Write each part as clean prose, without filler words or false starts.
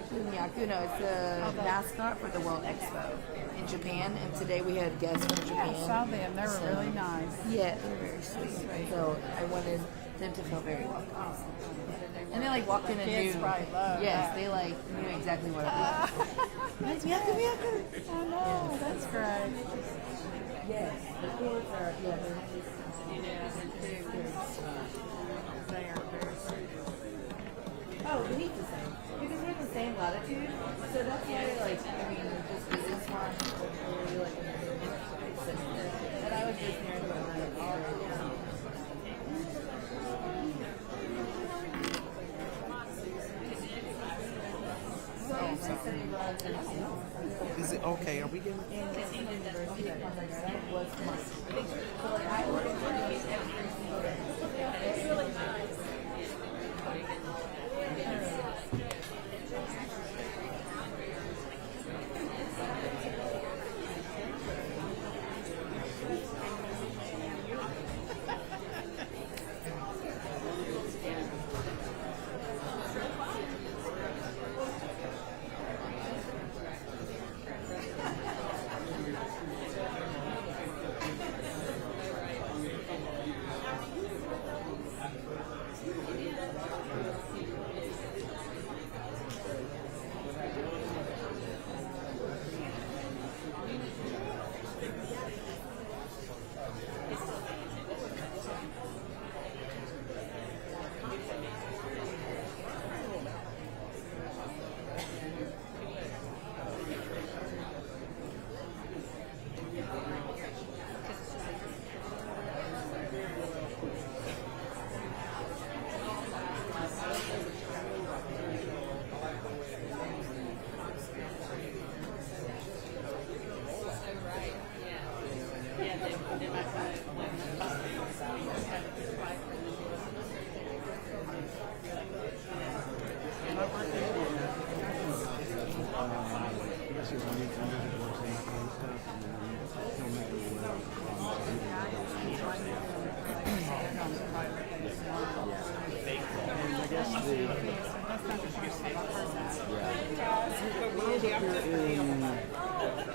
Kunyaku. No, it's the mascot for the World Expo in Japan. And today we had guests from Japan. I saw them. They were really nice. Yeah, they were very sweet. So I wanted them to feel very welcome. And they like walked in and kids knew. probably love Yes, that. they like knew exactly what it was. Miyaku. I know. That's great. Yes, the kids are. Yeah, they're They are very sweet. Oh, beneath the same. Because we're in the same latitude, so that's why, like, I mean, just business wise, culturally, like, and I was just here in the night. Is it okay? Are we getting?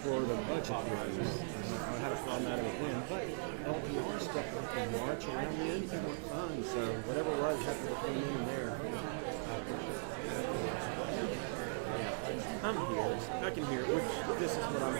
For the budget reviews, I had a format of it then, but LPR stuff in March around the end came up fun, so whatever it was, had to come in there. I'm here. I can hear it, which this is what I'm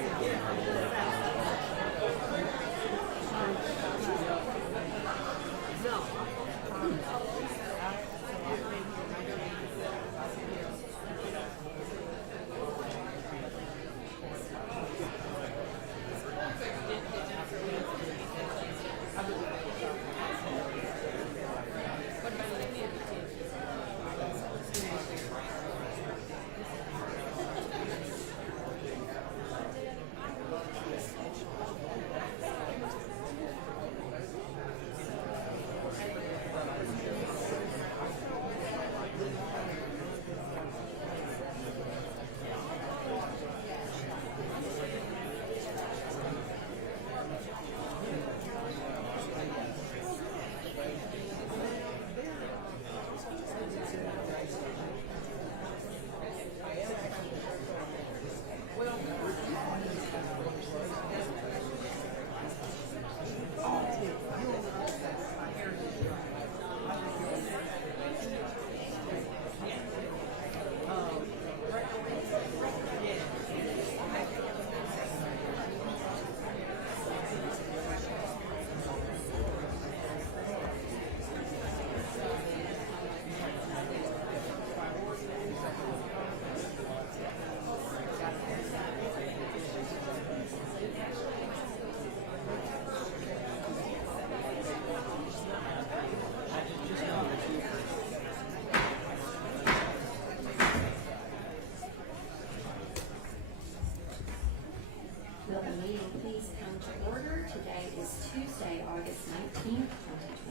Will the meeting please come to order? Today is Tuesday, August 19th,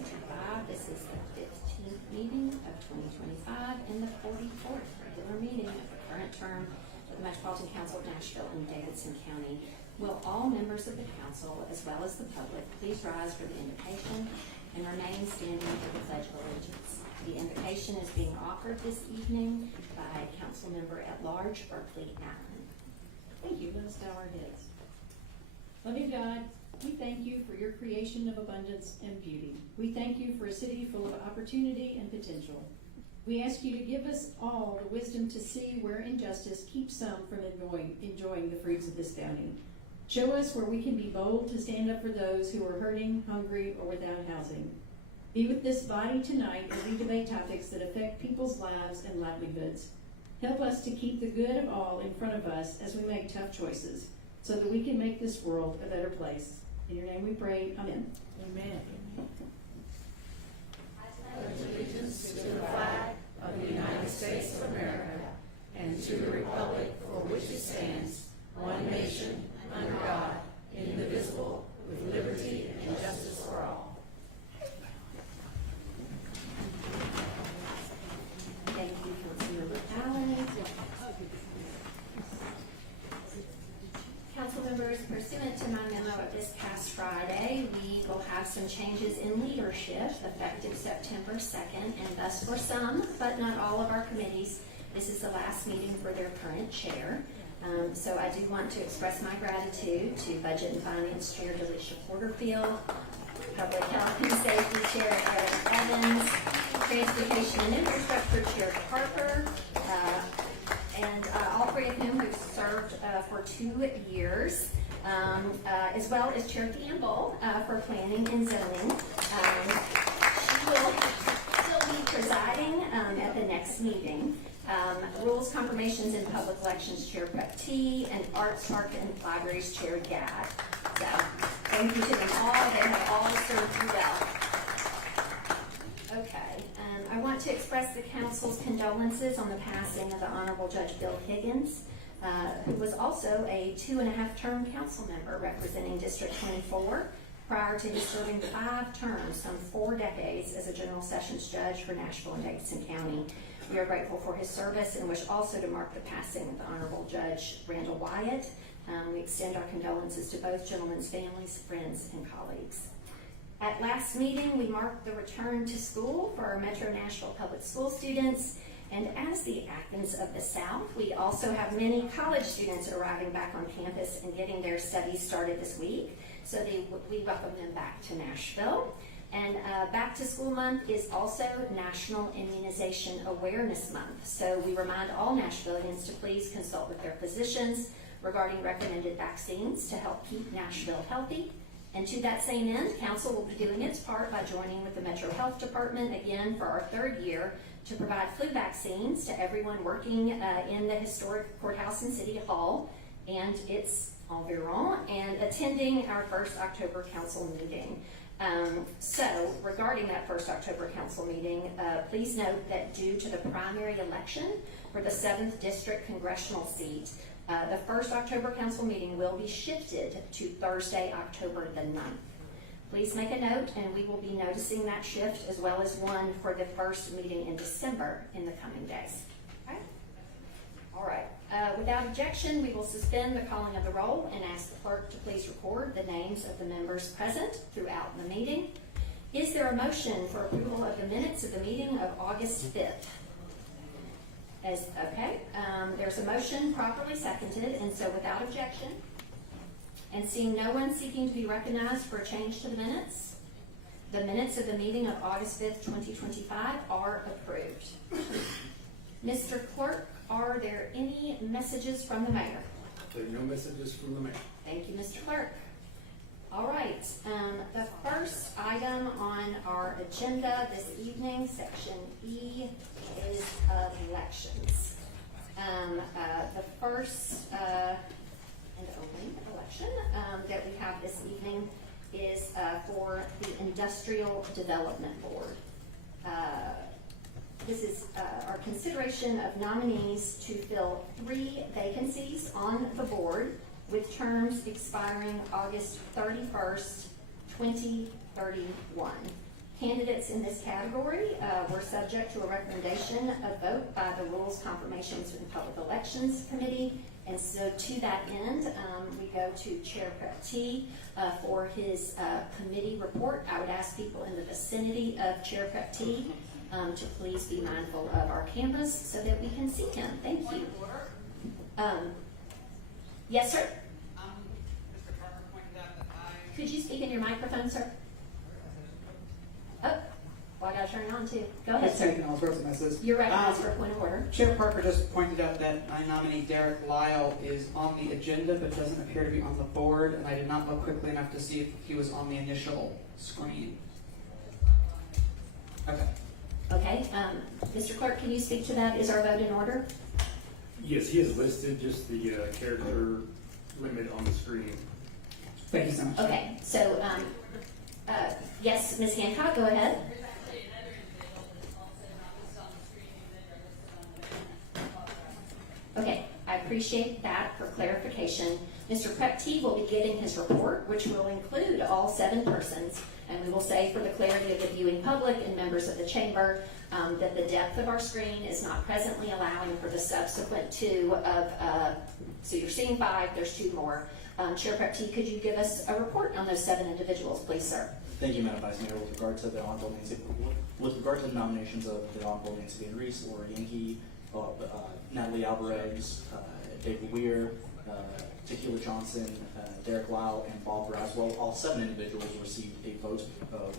2025. This is the 15th meeting of 2025 and the 44th regular meeting of the current term of the Metropolitan Council of Nashville and Davidson County. Will all members of the council, as well as the public, please rise for the invocation and remain standing for the Pledge of Allegiance. The invocation is being offered this evening by Councilmember at Large Berkeley Allen. Thank you. Let us bow our heads. Loving God, we thank you for your creation of abundance and beauty. We thank you for a city full of opportunity and potential. We ask you to give us all the wisdom to see where injustice keeps some from enjoying the fruits of this bounty. Show us where we can be bold to stand up for those who are hurting, hungry, or without housing. Be with this body tonight as we debate topics that affect people's lives and livelihoods. Help us to keep the good of all in front of us as we make tough choices, so that we can make this world a better place. In your name we pray, amen. Amen. Allegiance to the flag of the United States of America and to the republic for which it stands, one nation, under God, indivisible, with liberty and justice for all. Thank you, Councilmember Allen. Council members, pursuant to my memo of this past Friday, we will have some changes in leadership effective September 2nd, and thus for some, but not all of our committees, this is the last meeting for their current chair. So I do want to express my gratitude to Budget and Finance Chair Delisha Porterfield, Public Health and Safety Chair Eric Evans, Transportation and Infrastructure Chair Parker, and all three of whom have served for 2 years, as well as Chair Gamble for Planning and Zoning. She will still be presiding at the next meeting. Rules, Confirmations, and Public Elections Chair Prep T, and Arts, Park, and Libraries Chair Gad. So, thank you to them all. They have all served you well. Okay, I want to express the Council's condolences on the passing of the Honorable Judge Bill Higgins, who was also a 2.5-term council member representing District 24 prior to his serving 5 terms, some 4 decades, as a General Sessions Judge for Nashville and Davidson County. We are grateful for his service and wish also to mark the passing of the Honorable Judge Randall Wyatt. We extend our condolences to both gentlemen's families, friends, and colleagues. At last meeting, we marked the return to school for our Metro Nashville public school students. And as the Athens of the South, we also have many college students arriving back on campus and getting their studies started this week. So we welcome them back to Nashville. And Back to School Month is also National Immunization Awareness Month. So we remind all Nashvillians to please consult with their physicians regarding recommended vaccines to help keep Nashville healthy. And to that same end, Council will be doing its part by joining with the Metro Health Department again for our 3rd year to provide flu vaccines to everyone working in the historic courthouse and City Hall and its environs, and attending our 1st October Council meeting. So regarding that 1st October Council meeting, please note that due to the primary election for the 7th District Congressional seat, the 1st October Council meeting will be shifted to Thursday, October the 9th. Please make a note, and we will be noticing that shift as well as one for the 1st meeting in December in the coming days. Okay? All right. Without objection, we will suspend the calling of the roll and ask the clerk to please record the names of the members present throughout the meeting. Is there a motion for approval of the minutes of the meeting of August 5th? There's a motion properly seconded, and so without objection, and seeing no one seeking to be recognized for a change to the minutes of the meeting of August 5th, 2025 are approved. Mr. Clerk, are there any messages from the mayor? There are no messages from the mayor. Thank you, Mr. Clerk. All right, the first item on our agenda this evening, section E, is elections. The first and only election that we have this evening is for the Industrial Development Board. This is our consideration of nominees to fill 3 vacancies on the board with terms expiring August 31st, 2031. Candidates in this category were subject to a recommendation of vote by the Rules, Confirmations, and Public Elections Committee. And so to that end, we go to Chair Prep T for his committee report. I would ask people in the vicinity of Chair Prep T to please be mindful of our cameras so that we can see him. Thank you. Yes, sir? Mr. Carter pointed out that Could you speak in your microphone, sir? Oh, well, I gotta turn it on too. Go ahead, Just sir. taking all sorts of messes. You're recognized for a point of order. Chair Parker just pointed out that my nominee Derek Lyle is on the agenda but doesn't appear to be on the board, and I did not look quickly enough to see if he was on the initial screen. Okay. Okay, Mr. Clerk, can you speak to that? Is our vote in order? Yes, he is listed, just the character limit on the screen. Thank you so much. Okay, so, yes, Ms. Hancock, go ahead. Okay, I appreciate that for clarification. Mr. Prep T will be getting his report, which will include all 7 persons, and we will say for the clarity of the viewing public and members of the chamber that the depth of our screen is not presently allowing for the subsequent 2 of, so you're seeing 5, there's 2 more. Chair Prep T, could you give us a report on those 7 individuals, please, sir? Thank you, Madam Vice Mayor. With regard to the Honorable Nancy, with regard to the nominations of the Honorable Nancy Van Reese, Laura Yankee, Natalie Alvarez, David Weir, Tequila Johnson, Derek Lyle, and Bob Braswell, all 7 individuals received a vote of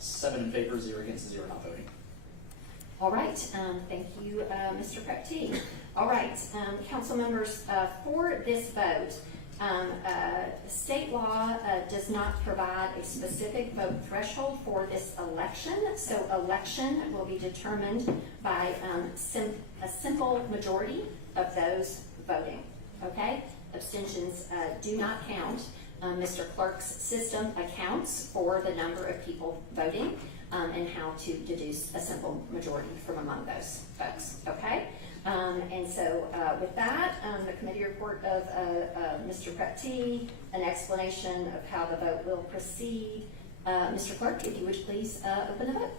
7 in favor, 0 against, 0 not voting. All right, thank you, Mr. Prep T. All right, council members, for this vote, state law does not provide a specific vote threshold for this election, so election will be determined by a simple majority of those voting, okay? Abstentions do not count. Mr. Clerk's system accounts for the number of people voting and how to deduce a simple majority from among those folks, okay? And so with that, the committee report of Mr. Prep T, an explanation of how the vote will proceed. Mr. Clerk, if you would please open the vote.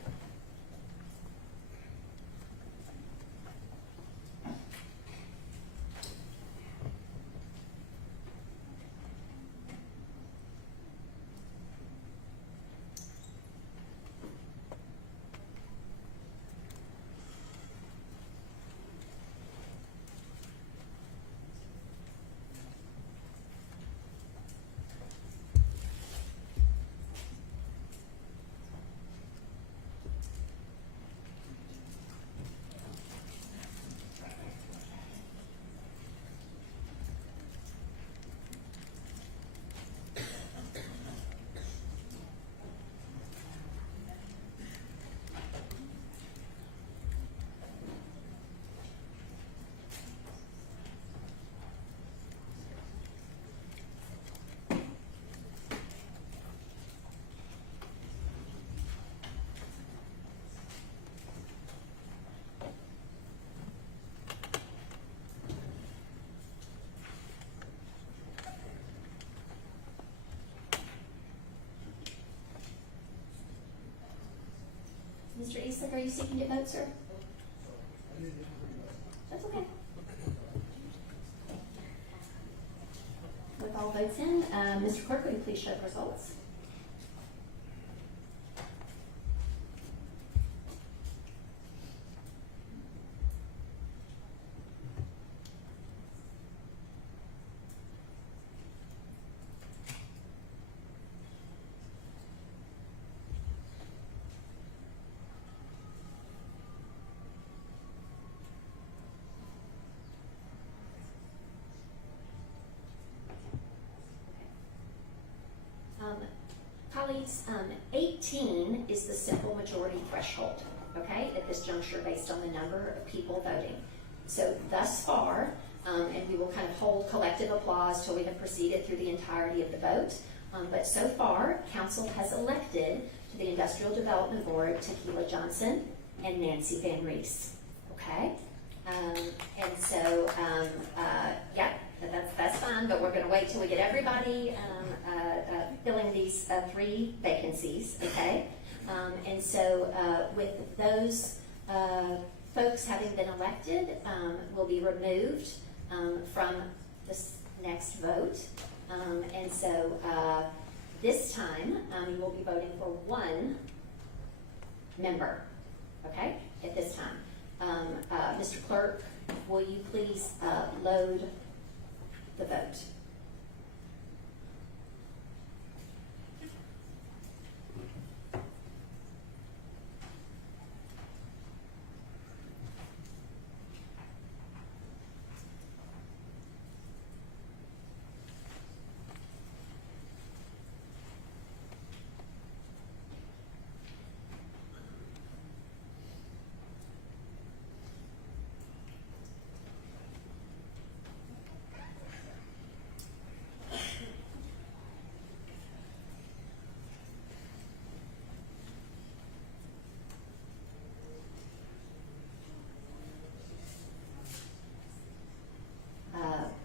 Mr. Eastlick, are you seeking to vote, sir? That's okay. With all votes in, Mr. Clerk, will you please show the results? Colleagues, 18 is the simple majority threshold, okay, at this juncture based on the number of people voting. So thus far, and we will kind of hold collective applause till we have proceeded through the entirety of the vote, but so far, council has elected to the Industrial Development Board Tequila Johnson and Nancy Van Reese, okay? And so, yeah, that's fine, but we're going to wait till we get everybody filling these 3 vacancies, okay? And so with those folks having been elected, will be removed from this next vote. And so this time, you will be voting for one member, okay, at this time. Mr. Clerk, will you please load the vote?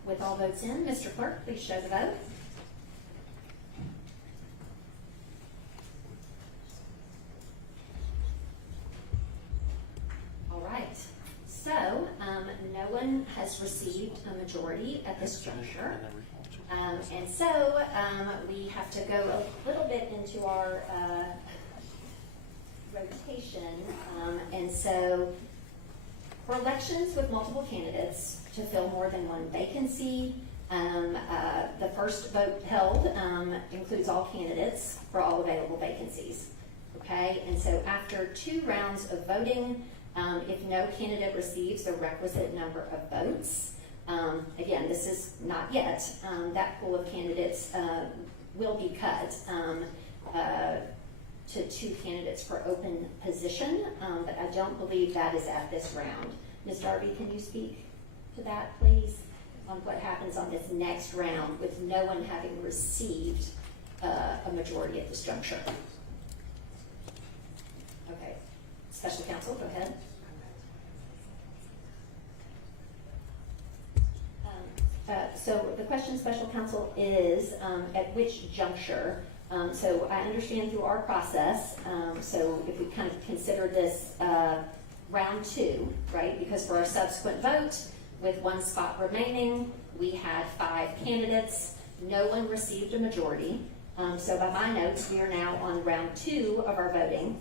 With all votes in, Mr. Clerk, please show the vote. All right, so no one has received a majority at this juncture. And so we have to go a little bit into our rotation. And so for elections with multiple candidates to fill more than one vacancy, the first vote held includes all candidates for all available vacancies. Okay, and so after 2 rounds of voting, if no candidate receives the requisite number of votes, again, this is not yet, that pool of candidates will be cut to 2 candidates per open position, but I don't believe that is at this round. Ms. Darby, can you speak to that, please, on what happens on this next round with no one having received a majority at this juncture? Okay, special counsel, go ahead. So the question, special counsel, is at which juncture? So I understand through our process, so if we kind of consider this round 2, right? Because for our subsequent vote, with 1 spot remaining, we had 5 candidates. No one received a majority. So by my notes, we are now on round 2 of our voting,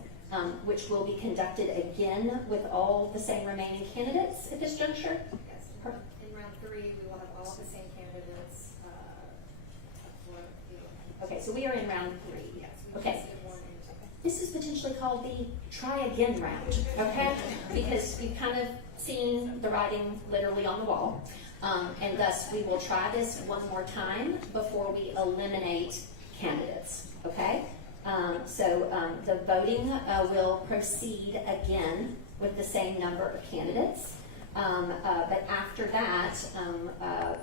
which will be conducted again with all the same remaining candidates at this juncture. Yes, in round 3, we will have all the same candidates for the. Okay, so we are in round 3. Yes, we Okay. just did 1 and 2. This is potentially called the try again round, okay? Because you've kind of seen the writing literally on the wall. And thus, we will try this one more time before we eliminate candidates, okay? So the voting will proceed again with the same number of candidates. But after that,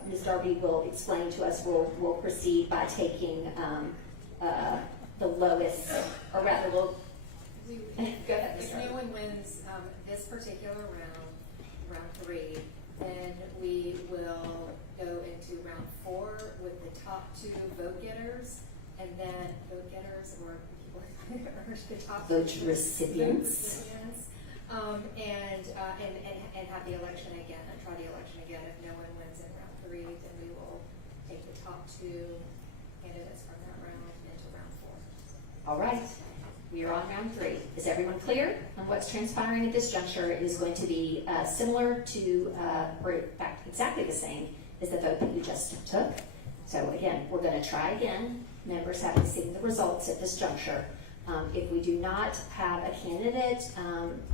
Ms. Darby will explain to us, we'll proceed by taking the lowest, or rather, we'll go ahead, Ms. If Darby. no one wins this particular round 3, then we will go into round 4 with the top 2 vote getters, and then vote getters, or people the top Vote 2 recipients. And have the election again, and try the election again. If no one wins in round 3, then we will take the top 2 candidates from that round into round 4. All right, we are on round 3. Is everyone clear on what's transpiring at this juncture? It is going to be similar to, or in fact, exactly the same as the vote that you just took. So again, we're going to try again, members having seen the results at this juncture. If we do not have a candidate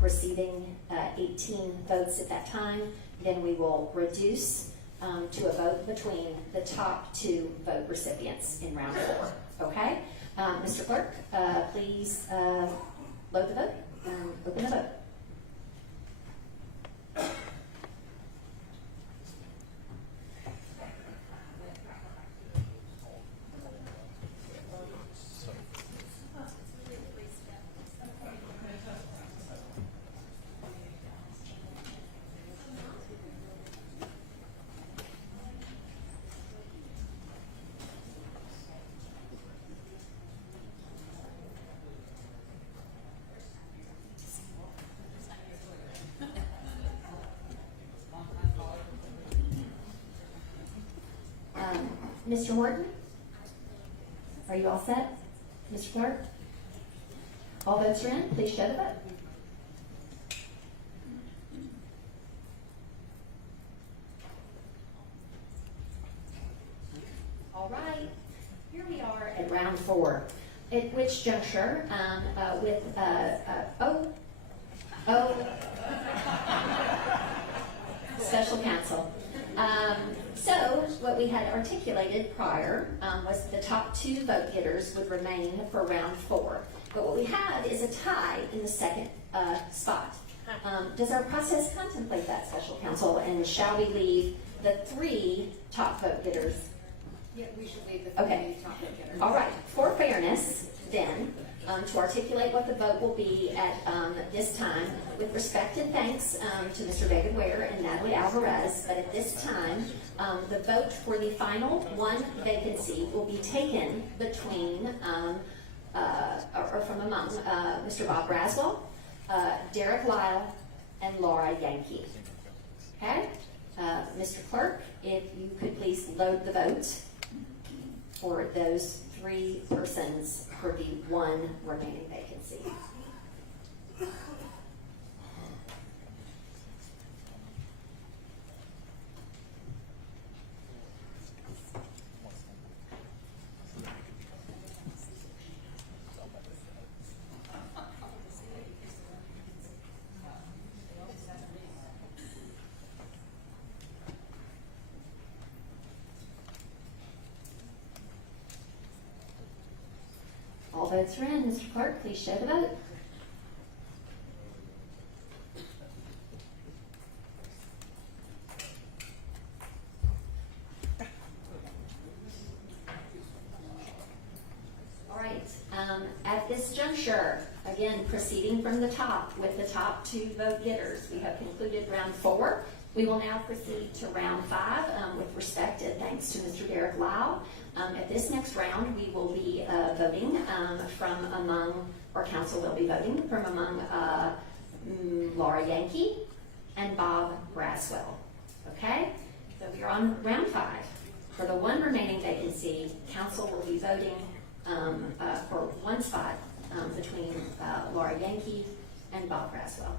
receiving 18 votes at that time, then we will reduce to a vote between the top 2 vote recipients in round 4. Okay? Mr. Clerk, please load the vote and open the vote. Mr. Horton? Are you all set? Mr. Clerk? All votes are in. Please show the vote. All right. Here we are at round 4, at which juncture, with special counsel. So what we had articulated prior was the top 2 vote getters would remain for round 4. But what we have is a tie in the second spot. Does our process contemplate that, special counsel? And shall we leave the 3 top vote getters? Yeah, we should leave the Okay. top vote getters. All right. For fairness, then, to articulate what the vote will be at this time, with respect and thanks to Mr. David Ware and Natalie Alvarez, but at this time, the vote for the final 1 vacancy will be taken between, or from among Mr. Bob Braswell, Derek Lyle, and Laura Yankee. Okay? Mr. Clerk, if you could please load the vote for those 3 persons for the 1 remaining vacancy. All votes are in. Mr. Clerk, please show the vote. All right. At this juncture, again, proceeding from the top with the top 2 vote getters, we have concluded round 4. We will now proceed to round 5 with respect and thanks to Mr. Derek Lyle. At this next round, we will be voting from among, or council will be voting from among Laura Yankee and Bob Braswell. Okay? So we are on round 5. For the 1 remaining vacancy, council will be voting for 1 spot between Laura Yankee and Bob Braswell.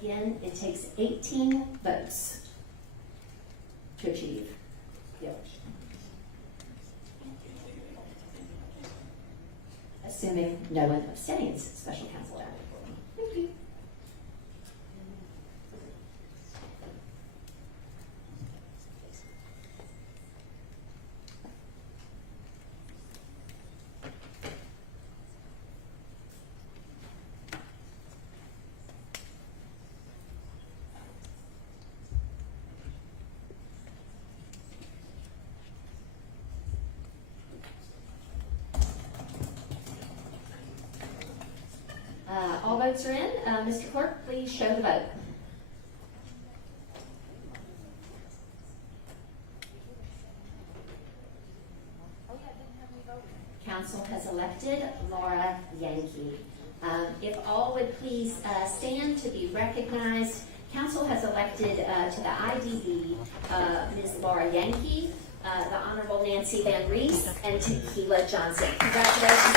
Again, it takes 18 votes to achieve the election. Assuming no one abstains, special counsel added. Thank you. All votes are in. Mr. Clerk, please show the vote. Council has elected Laura Yankee. If all would please stand to be recognized. Council has elected to the IDB Ms. Laura Yankee, the Honorable Nancy Van Reese, and Tequila Johnson. Congratulations.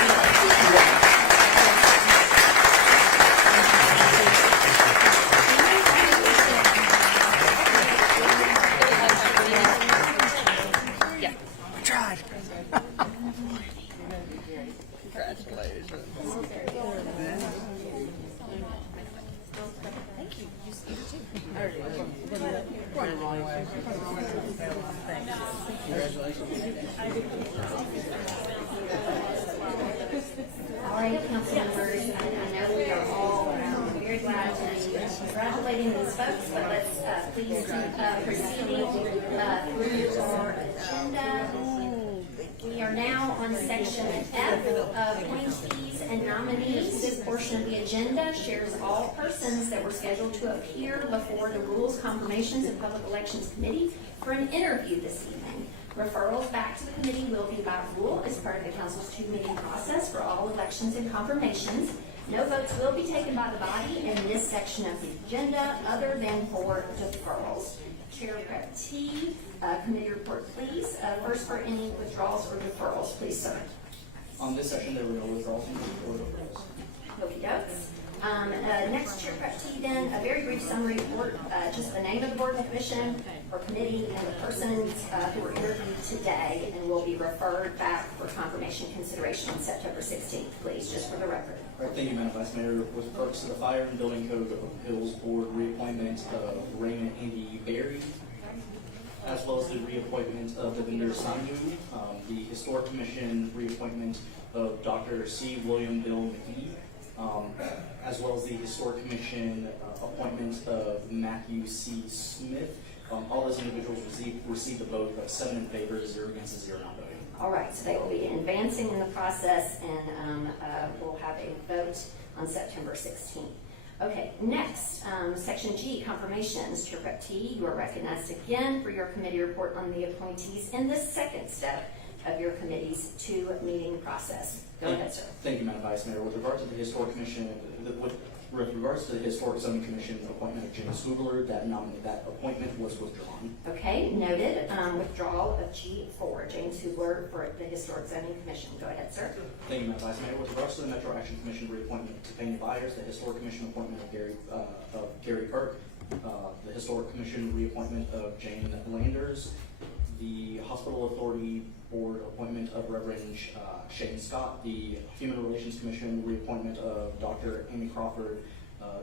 All right, council members, I know we are all very glad to be congratulating these folks, but let's please keep proceeding through our agenda. We are now on section F of appointees and nominees. This portion of the agenda shares all persons that were scheduled to appear before the Rules, Confirmations, and Public Elections Committee for an interview this evening. Referrals back to the committee will be by rule as part of the council's two-meeting process for all elections and confirmations. No votes will be taken by the body in this section of the agenda other than for deferrals. Chair Prep T, committee report please. First for any withdrawals or deferrals, please, sir. On this session, there were no withdrawals or deferrals. Okey-dokes. Next, Chair Prep T then, a very brief summary report, just the name of the board and commission or committee and the persons who were interviewed today and will be referred back for confirmation consideration on September 16th, please, just for the record. All right, thank you, Madam Vice Mayor. With regards to the Fire and Building Code Appeals Board reappointment of Raymond Andy Berry, as well as the reappointment of Devinder Sandhu, the Historic Commission reappointment of Dr. C. William Bill McGee, as well as the Historic Commission appointment of Matthew C. Smith. All those individuals received a vote of 7 in favor, 0 against, and 0 not voting. All right, so they will be advancing in the process and we'll have a vote on September 16th. Okay, next, section G, confirmations. Chair Prep T, you are recognized again for your committee report on the appointees in the second step of your committee's two-meeting process. Go ahead, sir. Thank you, Madam Vice Mayor. With regard to the Historic Commission, with regards to the Historic Zoning Commission appointment of James Hugler, that appointment was withdrawn. Okay, noted. Withdrawal of G4, James Hugler for the Historic Zoning Commission. Go ahead, sir. Thank you, Madam Vice Mayor. With regards to the Metro Action Commission reappointment to Tanya Byers, the Historic Commission appointment of Gary Kirk, the Historic Commission reappointment of Jane Landers, the Hospital Authority Board appointment of Reverend Shane Scott, the Human Relations Commission reappointment of Dr. Amy Crawford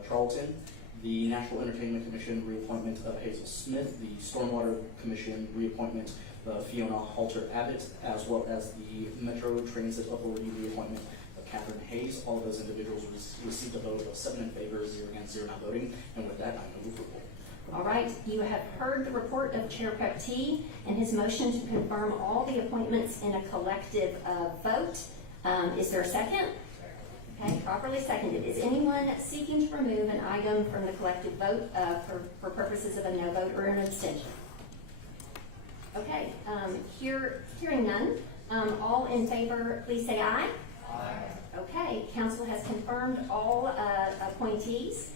Charlton, the Nashville Entertainment Commission reappointment of Hazel Smith, the Stormwater Commission reappointment of Fiona Halter Abbott, as well as the Metro Transit Authority reappointment of Catherine Hayes. All of those individuals received a vote of 7 in favor, 0 against, 0 not voting, and with that, I move approval. All right, you have heard the report of Chair Prep T and his motion to confirm all the appointments in a collective vote. Is there a second? Okay, properly seconded. Is anyone seeking to remove an item from the collective vote for purposes of a no vote or an abstention? Okay, hearing none. All in favor, please say aye. Aye. Okay, council has confirmed all appointees.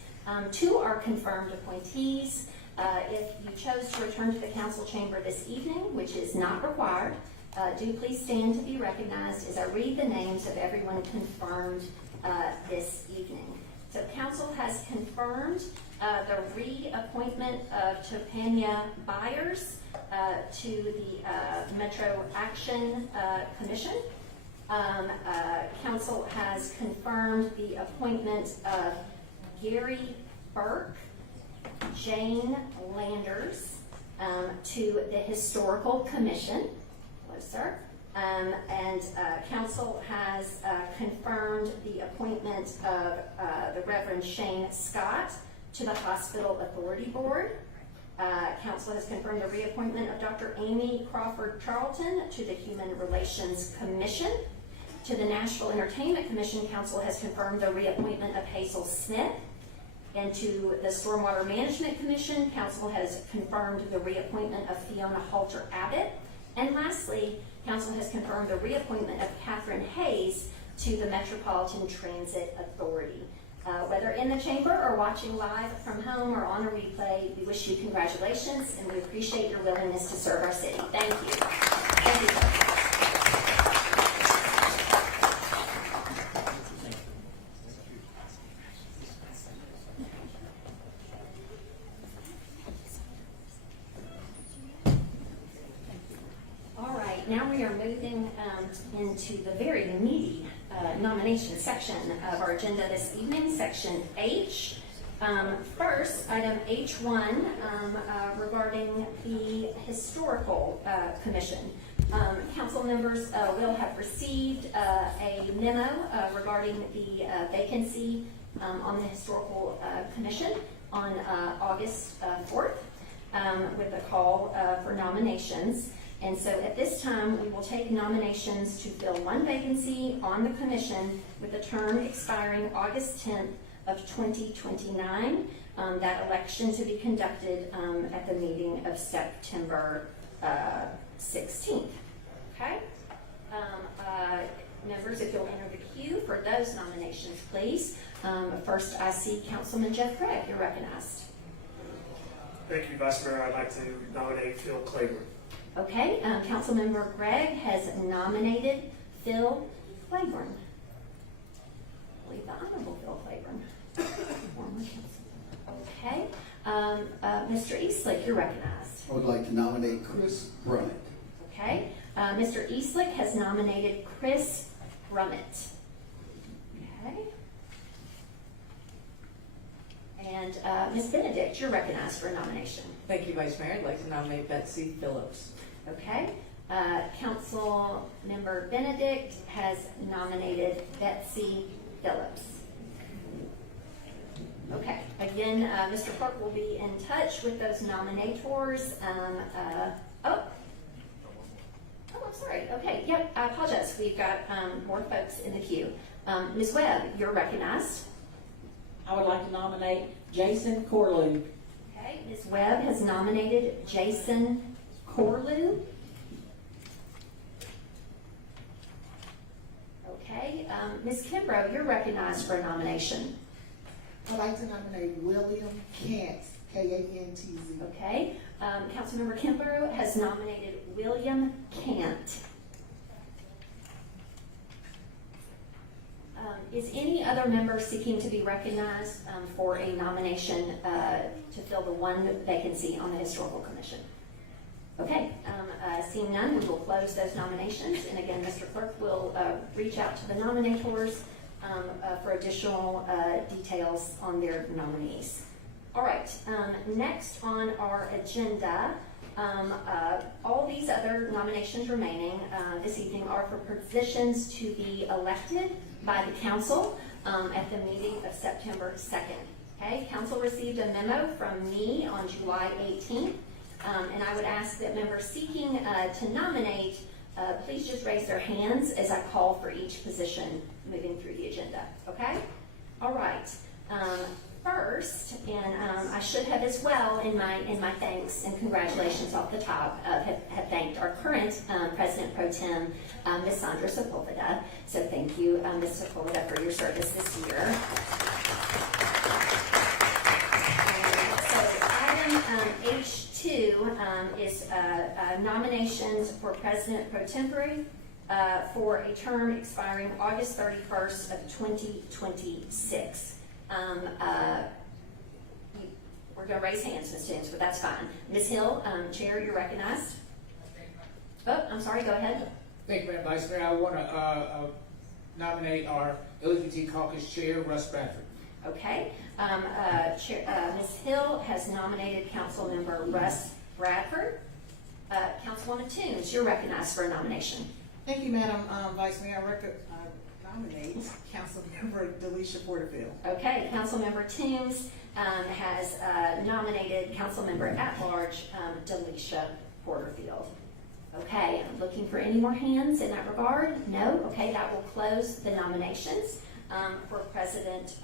2 are confirmed appointees. If you chose to return to the council chamber this evening, which is not required, do please stand to be recognized as I read the names of everyone confirmed this evening. So council has confirmed the reappointment of Topania Byers to the Metro Action Commission. Council has confirmed the appointment of Gary Burke, Jane Landers to the Historical Commission. Hello, sir. And council has confirmed the appointment of the Reverend Shane Scott to the Hospital Authority Board. Council has confirmed the reappointment of Dr. Amy Crawford Charlton to the Human Relations Commission. To the Nashville Entertainment Commission, council has confirmed the reappointment of Hazel Smith. And to the Stormwater Management Commission, council has confirmed the reappointment of Fiona Halter Abbott. And lastly, council has confirmed the reappointment of Catherine Hayes to the Metropolitan Transit Authority. Whether in the chamber or watching live from home or on a replay, we wish you congratulations and we appreciate your willingness to serve our city. Thank you. Thank you, sir. Now we are moving into the very meaty nomination section of our agenda this evening, section H. First, item H1 regarding the Historical Commission. Council members will have received a memo regarding the vacancy on the Historical Commission on August 4th with a call for nominations. And so at this time, we will take nominations to fill one vacancy on the commission with a term expiring August 10th of 2029. That election to be conducted at the meeting of September 16th. Okay? Members, if you'll enter the queue for those nominations, please. First, I see Councilman Jeff Craig. You're recognized. Thank you, Vice Mayor. I'd like to nominate Phil Claiborne. Okay, Councilmember Gregg has nominated Phil Claiborne. I believe the Honorable Phil Claiborne. Former councilman. Okay, Mr. Eastlick, you're recognized. I would like to nominate Chris Brummett. Okay, Mr. Eastlick has nominated Chris Brummett. Okay. And Ms. Benedict, you're recognized for a nomination. Thank you, Vice Mayor. I'd like to nominate Betsy Phillips. Okay, Council Member Benedict has nominated Betsy Phillips. Okay, again, Mr. Clark will be in touch with those nominators. I'm sorry. Okay, yep, I apologize. We've got more folks in the queue. Ms. Webb, you're recognized. I would like to nominate Jason Corlew. Okay, Ms. Webb has nominated Jason Corlew. Okay, Ms. Kimbrough, you're recognized for a nomination. I'd like to nominate William Kent, K-A-N-T-Z. Okay, Councilmember Kimbrough has nominated William Kent. Is any other member seeking to be recognized for a nomination to fill the one vacancy on the Historical Commission? Okay, seeing none, we will close those nominations. And again, Mr. Clerk will reach out to the nominators for additional details on their nominees. All right, next on our agenda, all these other nominations remaining this evening are for positions to be elected by the council at the meeting of September 2nd. Okay, council received a memo from me on July 18th, and I would ask that members seeking to nominate please just raise their hands as I call for each position moving through the agenda. Okay? All right. First, and I should have as well in my thanks and congratulations off the top, have thanked our current President Pro Tem, Ms. Sandra Sepulveda. So thank you, Ms. Sepulveda, for your service this year. So item H2 is nominations for President Pro Tempore for a term expiring August 31st of 2026. We're going to raise hands, Ms. Toombs, but that's fine. Ms. Hill, Chair, you're recognized. Oh, I'm sorry, go ahead. Thank you, Madam Vice Mayor. I want to nominate our LGBT Caucus Chair, Russ Bradford. Okay. Ms. Hill has nominated Councilmember Russ Bradford. Councilwoman Toombs, you're recognized for a nomination. Thank you, Madam Vice Mayor. I nominate Councilmember Delisha Porterfield. Okay, Councilmember Toombs has nominated Councilmember at Large Delisha Porterfield. Okay, I'm looking for any more hands in that regard. No? Okay, that will close the nominations for President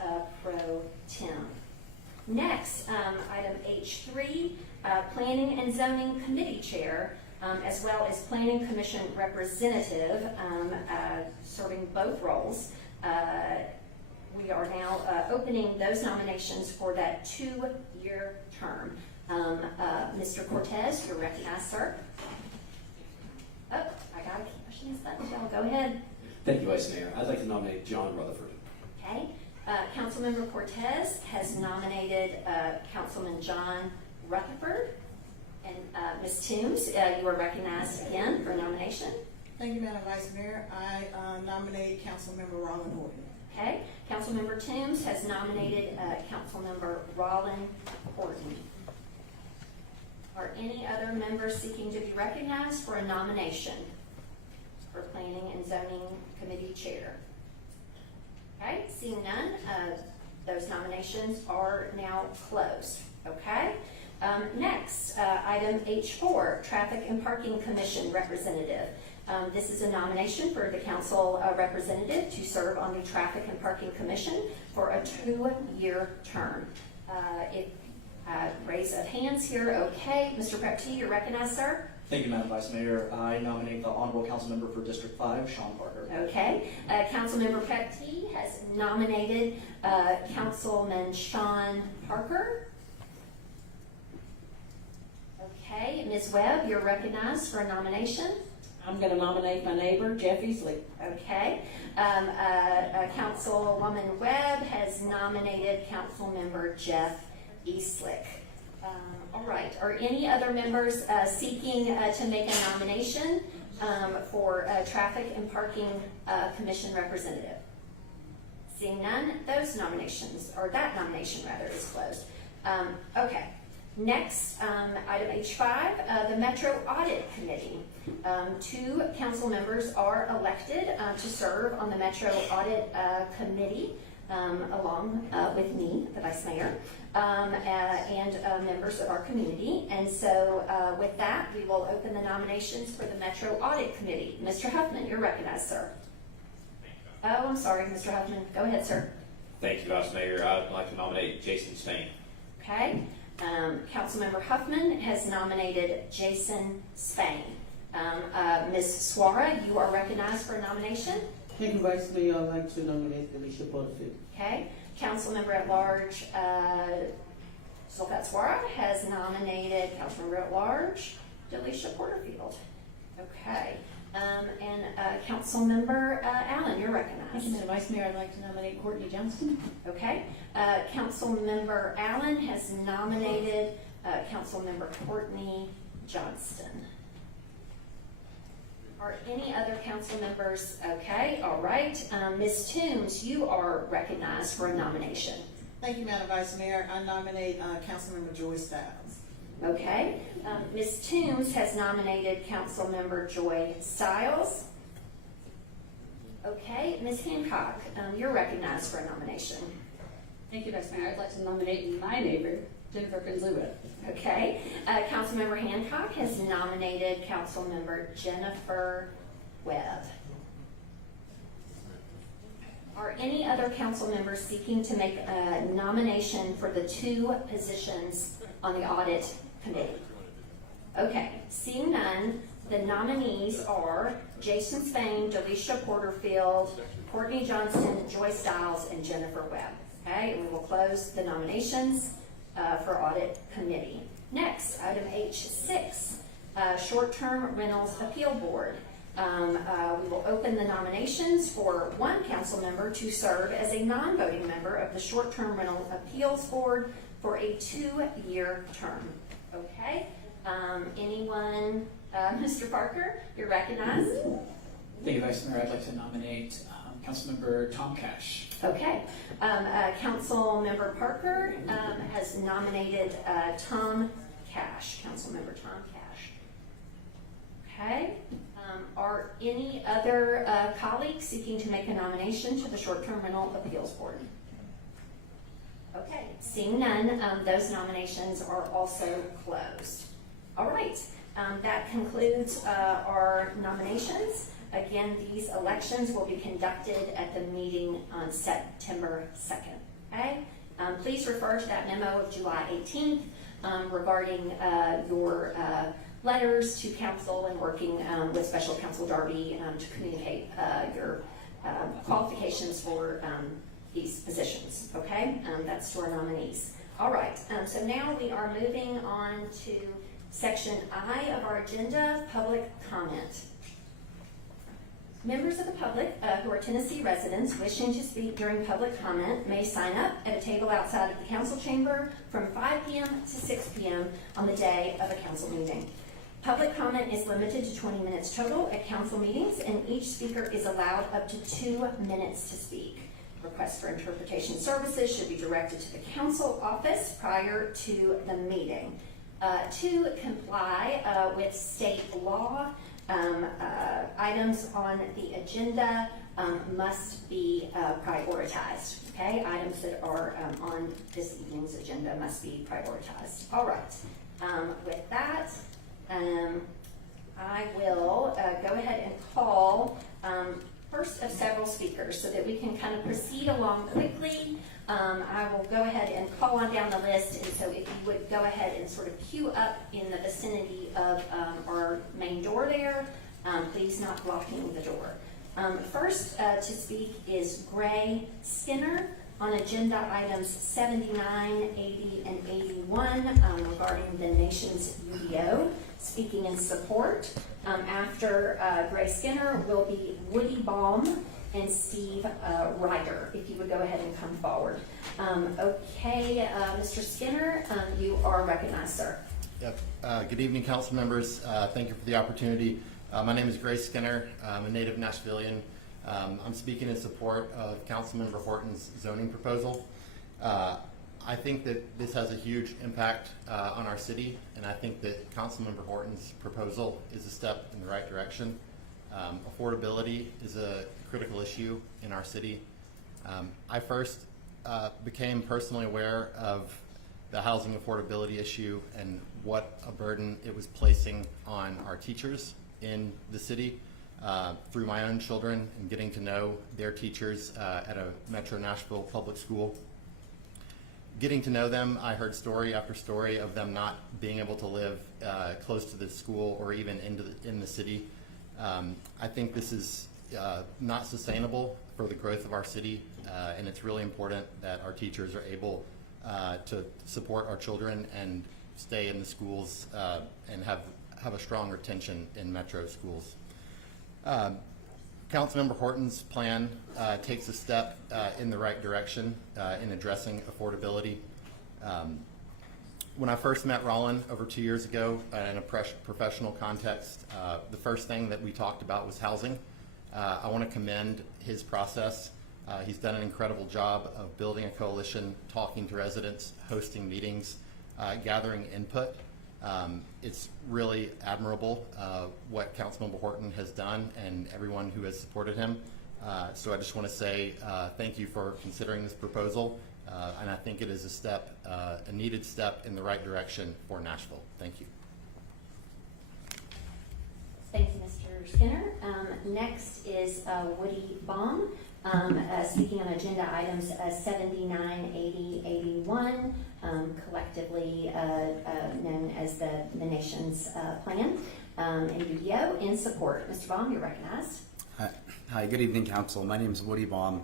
Pro Tem. Next, item H3, Planning and Zoning Committee Chair, as well as Planning Commission Representative, serving both roles. We are now opening those nominations for that 2-year term. Mr. Cortez, you're recognized, sir. Oh, I got a question. Go ahead. Thank you, Vice Mayor. I'd like to nominate John Rutherford. Okay. Councilmember Cortez has nominated Councilman John Rutherford. And Ms. Toombs, you are recognized again for nomination. Thank you, Madam Vice Mayor. I nominate Councilmember Rollin Horton. Okay. Councilmember Toombs has nominated Councilmember Rollin Horton. Are any other members seeking to be recognized for a nomination for Planning and Zoning Committee Chair? Okay, seeing none, those nominations are now closed. Okay, Next, item H4, Traffic and Parking Commission Representative. This is a nomination for the council representative to serve on the Traffic and Parking Commission for a 2-year term. Raise of hands here, okay. Mr. Prepty, you're recognized, sir. Thank you, Madam Vice Mayor. I nominate the Honorable Council Member for District 5, Sean Parker. Okay. Councilmember Prepty has nominated Councilman Sean Parker. Okay. Ms. Webb, you're recognized for a nomination. I'm going to nominate my neighbor, Jeff Easley. Okay. Councilwoman Webb has nominated Councilmember Jeff Eastlick. All right. Are any other members seeking to make a nomination for Traffic and Parking Commission representative? Seeing none, those nominations, or that nomination rather, is closed. Okay. Next, item H5, the Metro Audit Committee. 2 council members are elected to serve on the Metro Audit Committee, along with me, the Vice Mayor, and members of our community. And so with that, we will open the nominations for the Metro Audit Committee. Mr. Huffman, you're recognized, sir. Oh, I'm sorry, Mr. Huffman. Go ahead, sir. Thank you, Vice Mayor. I'd like to nominate Jason Spain. Okay. Councilmember Huffman has nominated Jason Spain. Ms. Swara, you are recognized for a nomination. Thank you, Vice Mayor. I'd like to nominate Alicia Porterfield. Okay. Councilmember at Large Sulfat Swara has nominated Councilmember at Large Delisha Porterfield. Okay. And Councilmember Allen, you're recognized. Thank you, Madam Vice Mayor. I'd like to nominate Courtney Johnston. Okay. Councilmember Allen has nominated Councilmember Courtney Johnston. Are any other council members? Okay, all right. Ms. Toombs, you are recognized for a nomination. Thank you, Madam Vice Mayor. I nominate Councilmember Joy Styles. Okay. Ms. Toombs has nominated Councilmember Joy Stiles. Okay. Ms. Hancock, you're recognized for a nomination. Thank you, Vice Mayor. I'd like to nominate my neighbor, Jennifer Conzuba. Okay. Councilmember Hancock has nominated Councilmember Jennifer Webb. Are any other council members seeking to make a nomination for the 2 positions on the audit committee? Okay. Seeing none, the nominees are Jason Spain, Delisha Porterfield, Courtney Johnston, Joy Stiles, and Jennifer Webb. Okay, and we will close the nominations for Audit Committee. Next, item H6, Short-Term Rentals Appeal Board. We will open the nominations for 1 council member to serve as a non-voting member of the Short-Term Rental Appeals Board for a 2-year term. Okay, anyone? Mr. Parker, you're recognized. Thank you, Vice Mayor. I'd like to nominate Councilmember Tom Cash. Okay. Councilmember Parker has nominated Tom Cash. Councilmember Tom Cash. Okay. Are any other colleagues seeking to make a nomination to the Short-Term Rental Appeals Board? Okay. Seeing none, those nominations are also closed. All right. That concludes our nominations. Again, these elections will be conducted at the meeting on September 2nd. Okay? Please refer to that memo of July 18th regarding your letters to council and working with Special Counsel Darby to communicate your qualifications for these positions. Okay? That's to our nominees. All right. So now we are moving on to Section I of our agenda, public comment. Members of the public who are Tennessee residents wishing to speak during public comment may sign up at a table outside of the council chamber from 5 p.m. to 6 p.m. on the day of a council meeting. Public comment is limited to 20 minutes total at council meetings, and each speaker is allowed up to 2 minutes to speak. Requests for interpretation services should be directed to the council office prior to the meeting. To comply with state law, items on the agenda must be prioritized. Okay, items that are on this evening's agenda must be prioritized. All right. With that, I will go ahead and call first of several speakers so that we can kind of proceed along quickly. I will go ahead and call on down the list, and so if you would go ahead and sort of queue up in the vicinity of our main door there, please not blocking the door. First to speak is Gray Skinner on agenda items 79, 80, and 81 regarding the nation's UDO. Speaking in support. After Gray Skinner will be Woody Baum and Steve Ryder. If you would go ahead and come forward. Okay, Mr. Skinner, you are recognized, sir. Yep. Good evening, council members. Thank you for the opportunity. My name is Gray Skinner. I'm a native Nashvilleian. I'm speaking in support of Councilmember Horton's zoning proposal. I think that this has a huge impact on our city, and I think that Councilmember Horton's proposal is a step in the right direction. Affordability is a critical issue in our city. I first became personally aware of the housing affordability issue and what a burden it was placing on our teachers in the city through my own children and getting to know their teachers at a Metro Nashville public school. Getting to know them, I heard story after story of them not being able to live close to the school or even in the city. I think this is not sustainable for the growth of our city, and it's really important that our teachers are able to support our children and stay in the schools and have a strong retention in Metro schools. Councilmember Horton's plan takes a step in the right direction in addressing affordability. When I first met Rollin over 2 years ago in a professional context, the first thing that we talked about was housing. I want to commend his process. He's done an incredible job of building a coalition, talking to residents, hosting meetings, gathering input. It's really admirable what Councilmember Horton has done and everyone who has supported him. So I just want to say thank you for considering this proposal, and I think it is a needed step in the right direction for Nashville. Thank you. Thank you, Mr. Skinner. Next is Woody Baum, speaking on agenda items 79, 80, 81, collectively known as the nation's plan and UDO in support. Mr. Baum, you're recognized. Hi, good evening, council. My name is Woody Baum.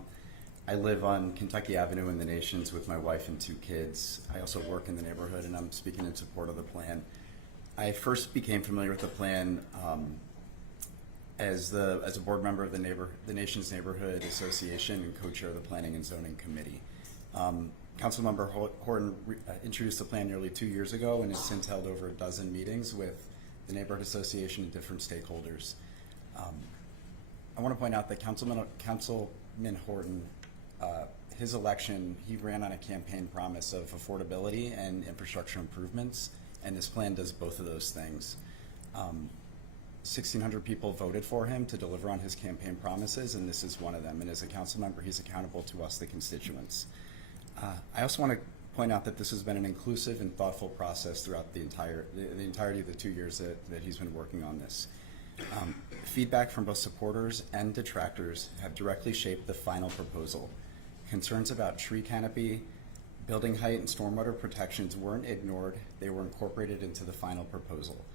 I live on Kentucky Avenue in the Nations with my wife and 2 kids. I also work in the neighborhood, and I'm speaking in support of the plan. I first became familiar with the plan as a board member of the Nation's Neighborhood Association and co-chair of the Planning and Zoning Committee. Councilmember Horton introduced the plan nearly 2 years ago and has since held over a dozen meetings with the Neighborhood Association and different stakeholders. I want to point out that Councilman Horton, his election, he ran on a campaign promise of affordability and infrastructure improvements, and this plan does both of those things. 1,600 people voted for him to deliver on his campaign promises, and this is one of them. And as a council member, he's accountable to us, the constituents. I also want to point out that this has been an inclusive and thoughtful process throughout the entirety of the 2 years that he's been working on this. Feedback from both supporters and detractors have directly shaped the final proposal. Concerns about tree canopy, building height, and stormwater protections weren't ignored. They were incorporated into the final proposal.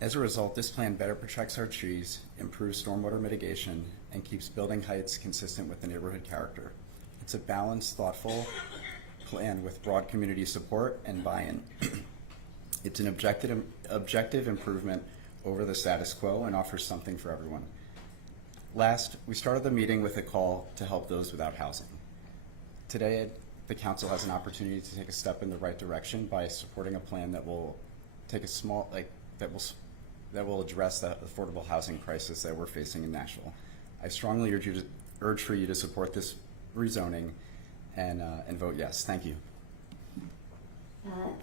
As a result, this plan better protects our trees, improves stormwater mitigation, and keeps building heights consistent with the neighborhood character. It's a balanced, thoughtful plan with broad community support and buy-in. It's an objective improvement over the status quo and offers something for everyone. Last, we started the meeting with a call to help those without housing. Today, the council has an opportunity to take a step in the right direction by supporting a plan that will take that will address that affordable housing crisis that we're facing in Nashville. I strongly urge for you to support this rezoning and vote yes. Thank you.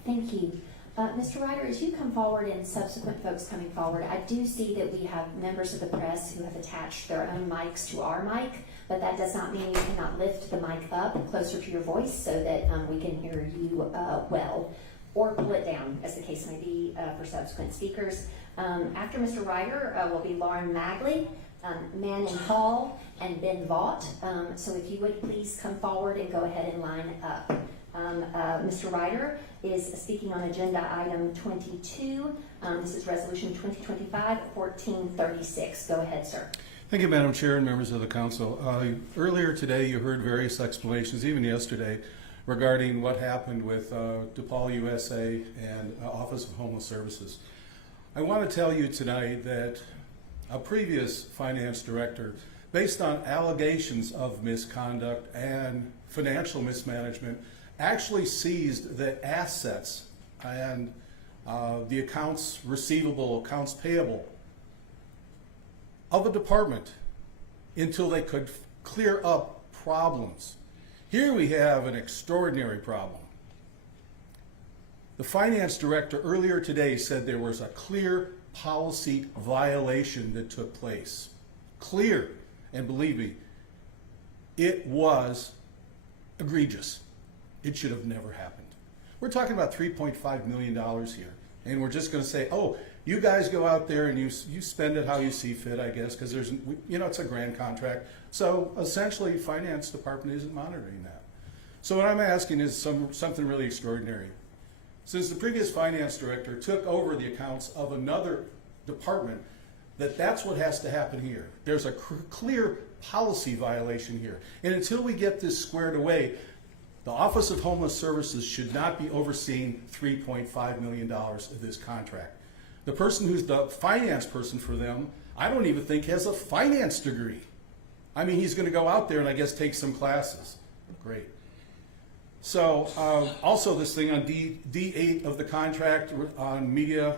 Thank you. Mr. Ryder, as you come forward and subsequent folks coming forward, I do see that we have members of the press who have attached their own mics to our mic, but that does not mean you cannot lift the mic up closer to your voice so that we can hear you well, or pull it down, as the case may be for subsequent speakers. After Mr. Ryder will be Lauren Magley, Manning Hall, and Ben Vaught. So if you would please come forward and go ahead and line up. Mr. Ryder is speaking on agenda item 22. This is resolution 2025-1436. Go ahead, sir. Thank you, Madam Chair and members of the council. Earlier today, you heard various explanations, even yesterday, regarding what happened with DePaul USA and Office of Homeless Services. I want to tell you tonight that a previous finance director, based on allegations of misconduct and financial mismanagement, actually seized the assets and the accounts receivable, accounts payable of a department until they could clear up problems. Here we have an extraordinary problem. The finance director earlier today said there was a clear policy violation that took place. Clear, and believe me, it was egregious. It should have never happened. We're talking about $3.5 million here, and we're just going to say, oh, you guys go out there and you spend it how you see fit, I guess, because there's, it's a grand contract. So essentially, finance department isn't monitoring that. So what I'm asking is something really extraordinary. Since the previous finance director took over the accounts of another department, that's what has to happen here. There's a clear policy violation here. And until we get this squared away, the Office of Homeless Services should not be overseeing $3.5 million of this contract. The person who's the finance person for them, I don't even think has a finance degree. I mean, he's going to go out there and I guess take some classes. Great. So also this thing on D8 of the contract on media,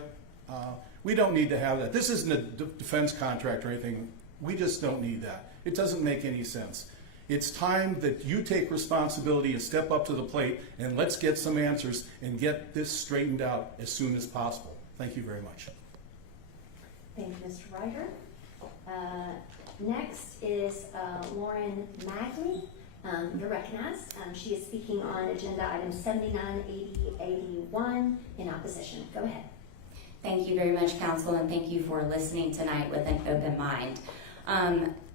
we don't need to have that. This isn't a defense contract or anything. We just don't need that. It doesn't make any sense. It's time that you take responsibility and step up to the plate, and let's get some answers and get this straightened out as soon as possible. Thank you very much. Thank you, Mr. Ryder. Next is Lauren Magley. You're recognized. She is speaking on agenda items 79, 80, 81 in opposition. Go ahead. Thank you very much, Council, and thank you for listening tonight with an open mind.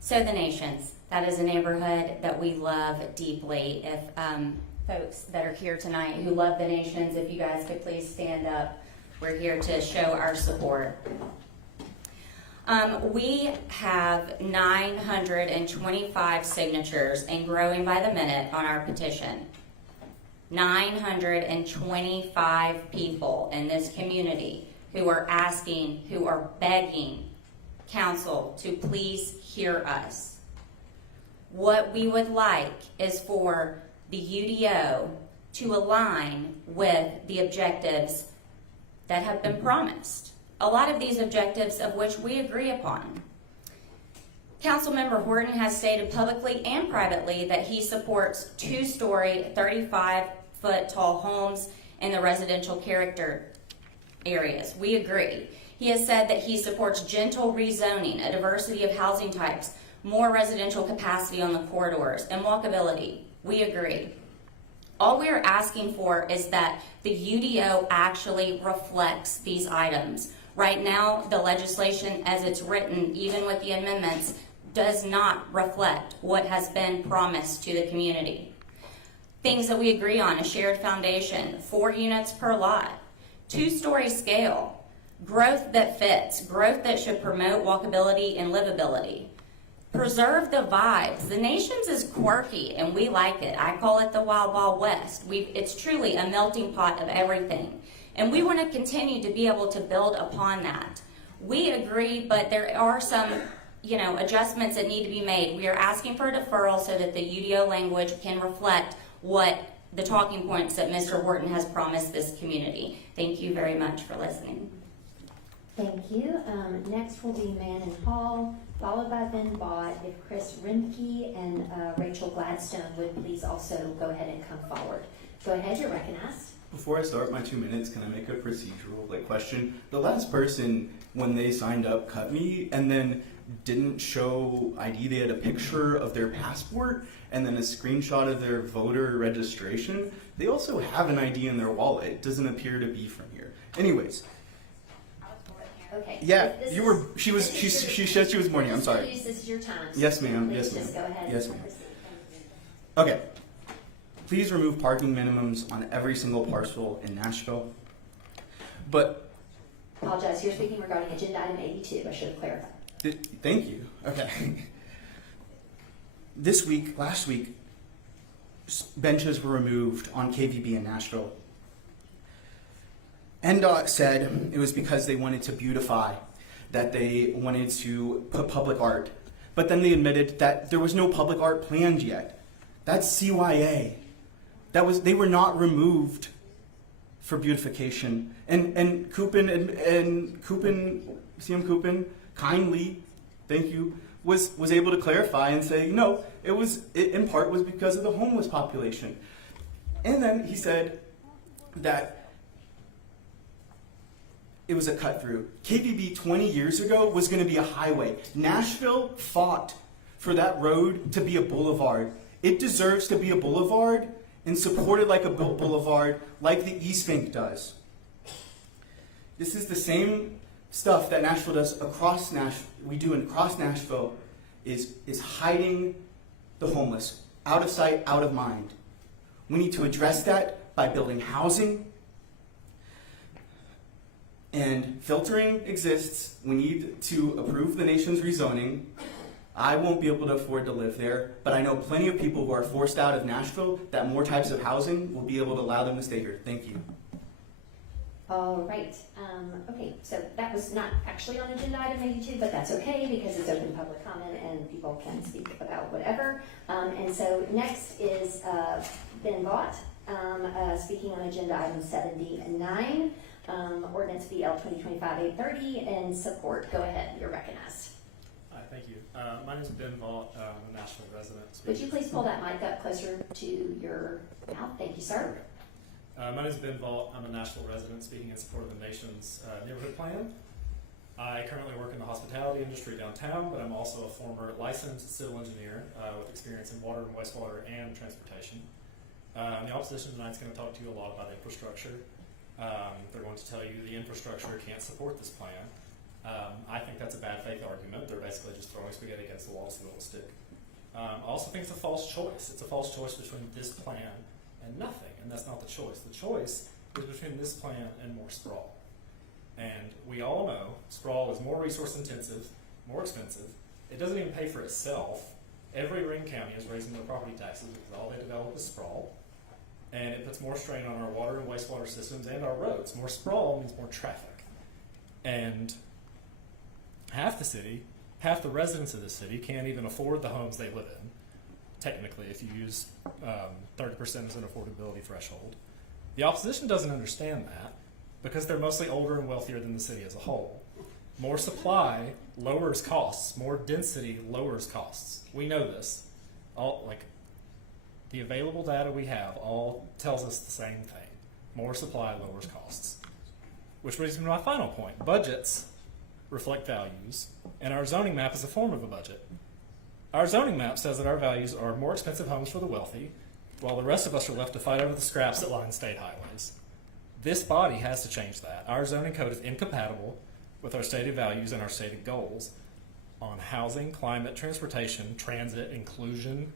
So the Nations, that is a neighborhood that we love deeply. If folks that are here tonight who love the Nations, if you guys could please stand up. We're here to show our support. We have 925 signatures and growing by the minute on our petition. 925 people in this community who are asking, who are begging council to please hear us. What we would like is for the UDO to align with the objectives that have been promised. A lot of these objectives of which we agree upon. Councilmember Horton has stated publicly and privately that he supports 2-story, 35-foot tall homes in the residential character areas. We agree. He has said that he supports gentle rezoning, a diversity of housing types, more residential capacity on the corridors, and walkability. We agree. All we are asking for is that the UDO actually reflects these items. Right now, the legislation as it's written, even with the amendments, does not reflect what has been promised to the community. Things that we agree on: a shared foundation, 4 units per lot, 2-story scale, growth that fits, growth that should promote walkability and livability. Preserve the vibes. The Nations is quirky and we like it. I call it the Wild Wild West. It's truly a melting pot of everything. And we want to continue to be able to build upon that. We agree, but there are some, adjustments that need to be made. We are asking for a deferral so that the UDO language can reflect what the talking points that Mr. Horton has promised this community. Thank you very much for listening. Thank you. Next will be Manning Hall, followed by Ben Vaught. If Chris Rimke and Rachel Gladstone would please also go ahead and come forward. Go ahead, you're recognized. Before I start my 2 minutes, can I make a procedural question? The last person, when they signed up, cut me and then didn't show ID. They had a picture of their passport and then a screenshot of their voter registration. They also have an ID in their wallet. It doesn't appear to be from here. Anyways. Okay. Yeah, This you is- were. She was. She said she was morning. I'm sorry. This is your time. Yes, ma'am. Please Yes, ma'am. just go ahead Yes, and ma'am. proceed. Okay. Please remove parking minimums on every single parcel in Nashville. But Apologize, you're speaking regarding agenda item 82. I should have clarified. thank you. Okay. Last week, benches were removed on KVB in Nashville. NDOT said it was because they wanted to beautify, that they wanted to put public art. But then they admitted that there was no public art planned yet. That's CYA. They were not removed for beautification. And Coopin CM Coopin kindly, thank you, was able to clarify and say, no, it in part was because of the homeless population. And then he said that it was a cut through. KVB 20 years ago was going to be a highway. Nashville fought for that road to be a boulevard. It deserves to be a boulevard and supported like a boulevard like the East Bank does. This is the same stuff that Nashville does across Nashville is hiding the homeless out of sight, out of mind. We need to address that by building housing. And filtering exists. We need to approve the nation's rezoning. I won't be able to afford to live there, but I know plenty of people who are forced out of Nashville that more types of housing will be able to allow them to stay here. Thank you. All right. Okay, so that was not actually on agenda item 82, but that's okay because it's open public comment and people can speak about whatever. And so next is Ben Vaught, speaking on agenda item 79, ordinance BL 2025-830, and support. Go ahead, you're recognized. Hi, thank you. My name is Ben Vaught. I'm a Nashville resident. Would you please pull that mic up closer to your mouth? Thank you, sir. My name is Ben Vaught. I'm a Nashville resident speaking in support of the nation's neighborhood plan. I currently work in the hospitality industry downtown, but I'm also a former licensed civil engineer with experience in water and wastewater and transportation. The opposition tonight is going to talk to you a lot about infrastructure. They're going to tell you the infrastructure can't support this plan. I think that's a bad faith argument. They're basically just throwing spaghetti against the wall to see what will stick. I also think it's a false choice. It's a false choice between this plan and nothing, and that's not the choice. The choice is between this plan and more sprawl. And we all know sprawl is more resource intensive, more expensive. It doesn't even pay for itself. Every ring county is raising their property taxes because all they develop is sprawl. And it puts more strain on our water and wastewater systems and our roads. More sprawl means more traffic. And half the residents of the city can't even afford the homes they live in, technically, if you use 30% as an affordability threshold. The opposition doesn't understand that because they're mostly older and wealthier than the city as a whole. More supply lowers costs. More density lowers costs. We know this. The available data we have all tells us the same thing. More supply lowers costs. Which brings me to my final point. Budgets reflect values, and our zoning map is a form of a budget. Our zoning map says that our values are more expensive homes for the wealthy, while the rest of us are left to fight over the scraps that line state highways. This body has to change that. Our zoning code is incompatible with our stated values and our stated goals on housing, climate, transportation, transit, inclusion.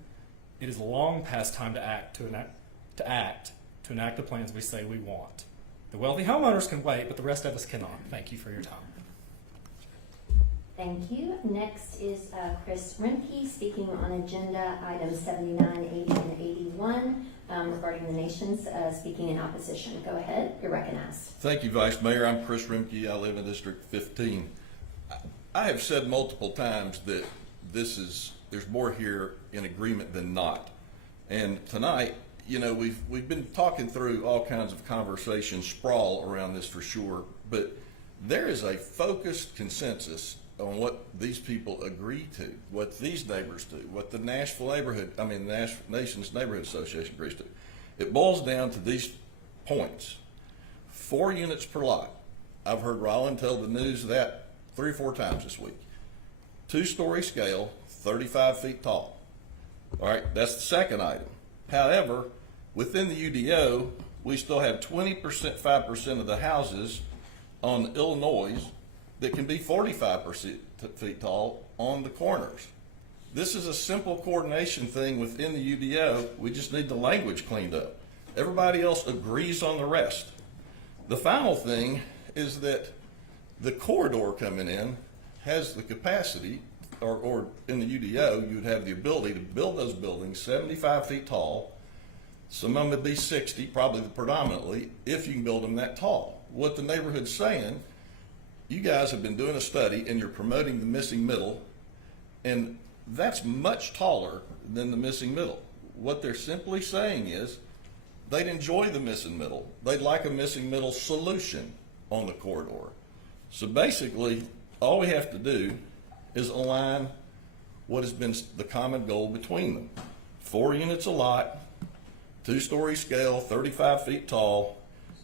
It is long past time to enact the plans we say we want. The wealthy homeowners can wait, but the rest of us cannot. Thank you for your time. Thank you. Next is Chris Remke speaking on agenda items 79, 80, and 81 regarding the nations, speaking in opposition. Go ahead. You're recognized. Thank you, Vice Mayor. I'm Chris Remke. I live in District 15. I have said multiple times that there's more here in agreement than not. And tonight, we've been talking through all kinds of conversations, sprawl around this for sure, but there is a focused consensus on what these people agree to, what these neighbors do, what the Nation's Neighborhood Association agrees to. It boils down to these points. 4 units per lot. I've heard Rollin tell the news that 3 or 4 times this week. 2-story scale, 35 feet tall. All right, that's the second item. However, within the UDO, we still have 20%, 5% of the houses on Illinois that can be 45 feet tall on the corners. This is a simple coordination thing within the UDO. We just need the language cleaned up. Everybody else agrees on the rest. The final thing is that the corridor coming in has the capacity, or in the UDO, you'd have the ability to build those buildings 75 feet tall. Some of them would be 60, probably predominantly, if you can build them that tall. What the neighborhood's saying, you guys have been doing a study and you're promoting the missing middle, and that's much taller than the missing middle. What they're simply saying is they'd enjoy the missing middle. They'd like a missing middle solution on the corridor. So basically, all we have to do is align what has been the common goal between them. 4 units a lot, 2-story scale, 35 feet tall,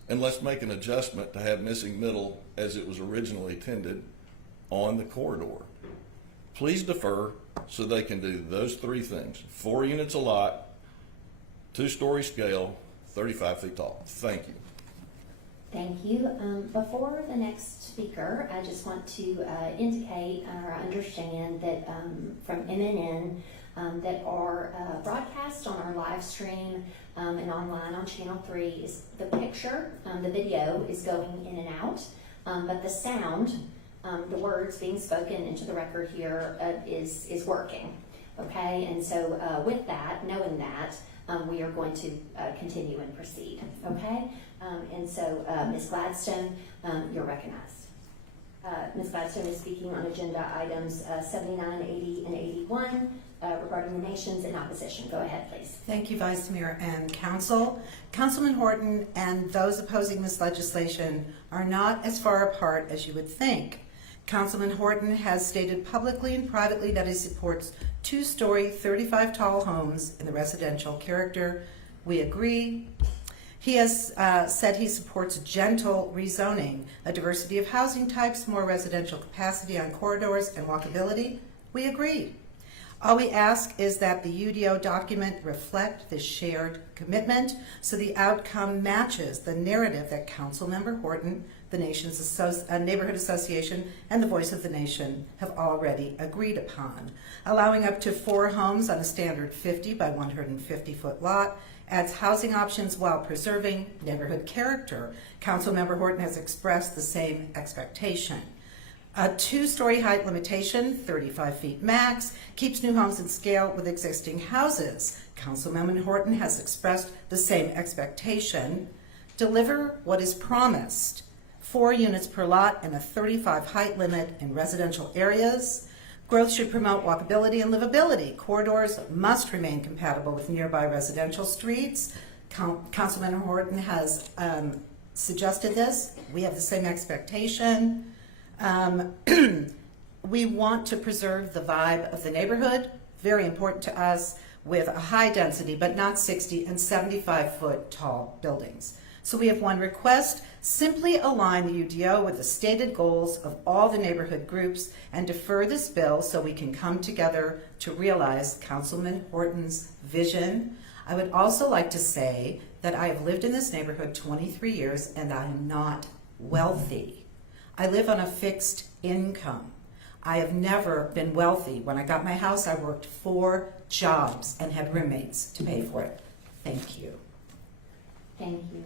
and let's make an adjustment to have missing middle as it was originally intended on the corridor. Please defer so they can do those 3 things. 4 units a lot, 2-story scale, 35 feet tall. Thank you. Thank you. Before the next speaker, I just want to indicate or understand that from MNN that our broadcast on our live stream and online on Channel 3 is the picture, the video is going in and out, but the sound, the words being spoken into the record here is working. Okay, and so with that, knowing that, we are going to continue and proceed. Okay, and so Ms. Gladstone, you're recognized. Ms. Gladstone is speaking on agenda items 79, 80, and 81 regarding the nations in opposition. Go ahead, please. Thank you, Vice Mayor and Council. Councilman Horton and those opposing this legislation are not as far apart as you would think. Councilman Horton has stated publicly and privately that he supports 2-story, 35 tall homes in the residential character. We agree. He has said he supports gentle rezoning, a diversity of housing types, more residential capacity on corridors, and walkability. We agree. All we ask is that the UDO document reflect this shared commitment so the outcome matches the narrative that Councilmember Horton, the nation's Neighborhood Association, and the Voice of the Nation have already agreed upon. Allowing up to 4 homes on a standard 50 by 150 foot lot adds housing options while preserving neighborhood character. Councilmember Horton has expressed the same expectation. A 2-story height limitation, 35 feet max, keeps new homes in scale with existing houses. Councilmember Horton has expressed the same expectation. Deliver what is promised. 4 units per lot and a 35 height limit in residential areas. Growth should promote walkability and livability. Corridors must remain compatible with nearby residential streets. Councilman Horton has suggested this. We have the same expectation. We want to preserve the vibe of the neighborhood, very important to us, with a high density, but not 60 and 75 foot tall buildings. So we have one request: simply align the UDO with the stated goals of all the neighborhood groups and defer this bill so we can come together to realize Councilman Horton's vision. I would also like to say that I have lived in this neighborhood 23 years and I am not wealthy. I live on a fixed income. I have never been wealthy. When I got my house, I worked 4 jobs and had roommates to pay for it. Thank you. Thank you.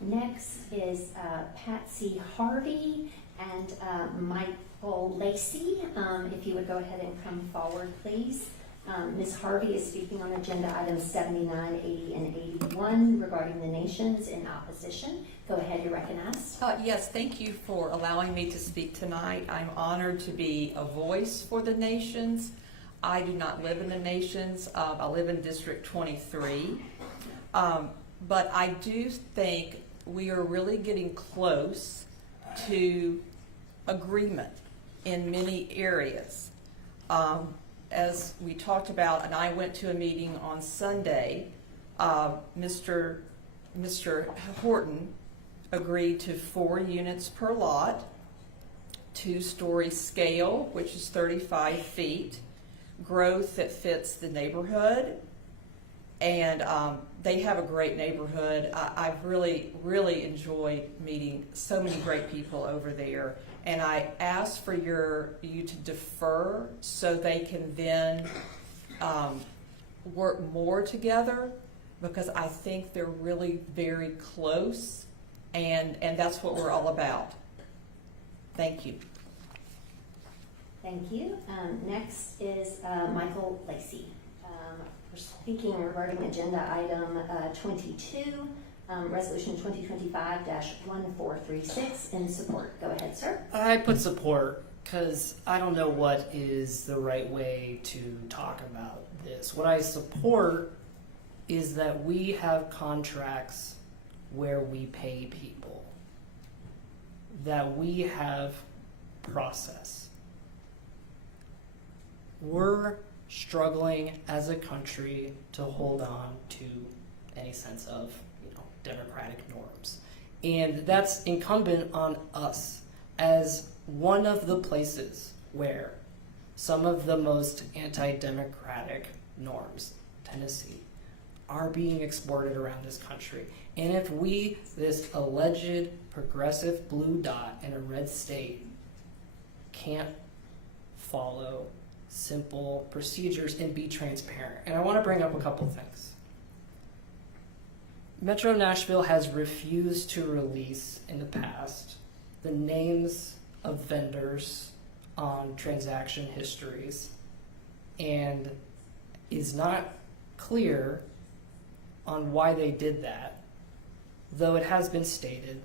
Next is Patsy Harvey and Michael Lacey. If you would go ahead and come forward, please. Ms. Harvey is speaking on agenda items 79, 80, and 81 regarding the nations in opposition. Go ahead, you're recognized. Yes, thank you for allowing me to speak tonight. I'm honored to be a voice for the nations. I do not live in the nations. I live in District 23. But I do think we are really getting close to agreement in many areas. As we talked about, and I went to a meeting on Sunday, Mr. Mr. Horton agreed to 4 units per lot, 2-story scale, which is 35 feet, growth that fits the neighborhood, and they have a great neighborhood. I've really, really enjoyed meeting so many great people over there, and I asked for you to defer so they can then work more together, because I think they're really very close, and that's what we're all about. Thank you. Thank you. Next is Michael Lacey. We're speaking regarding agenda item 22, resolution 2025-1436 in support. Go ahead, sir. I put support because I don't know what is the right way to talk about this. What I support is that we have contracts where we pay people, that we have process. We're struggling as a country to hold on to any sense of, democratic norms. And that's incumbent on us as one of the places where some of the most anti-democratic norms, Tennessee, are being exported around this country. And if we, this alleged progressive blue dot in a red state, can't follow simple procedures and be transparent. And I want to bring up a couple things. Metro Nashville has refused to release in the past the names of vendors on transaction histories and is not clear on why they did that, though it has been stated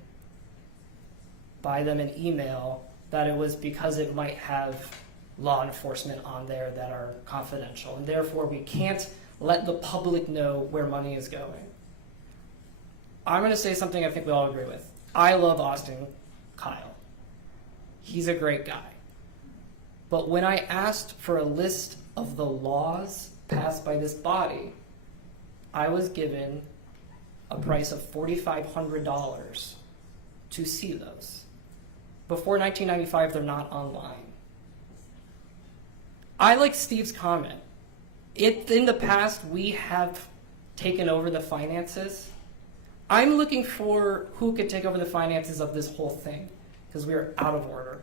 by them in email that it was because it might have law enforcement on there that are confidential, and therefore we can't let the public know where money is going. I'm going to say something I think we all agree with. I love Austin Kyle. He's a great guy. But when I asked for a list of the laws passed by this body, I was given a price of $4,500 to see those. Before 1995, they're not online. I like Steve's comment. In the past, we have taken over the finances. I'm looking for who could take over the finances of this whole thing, because we are out of order.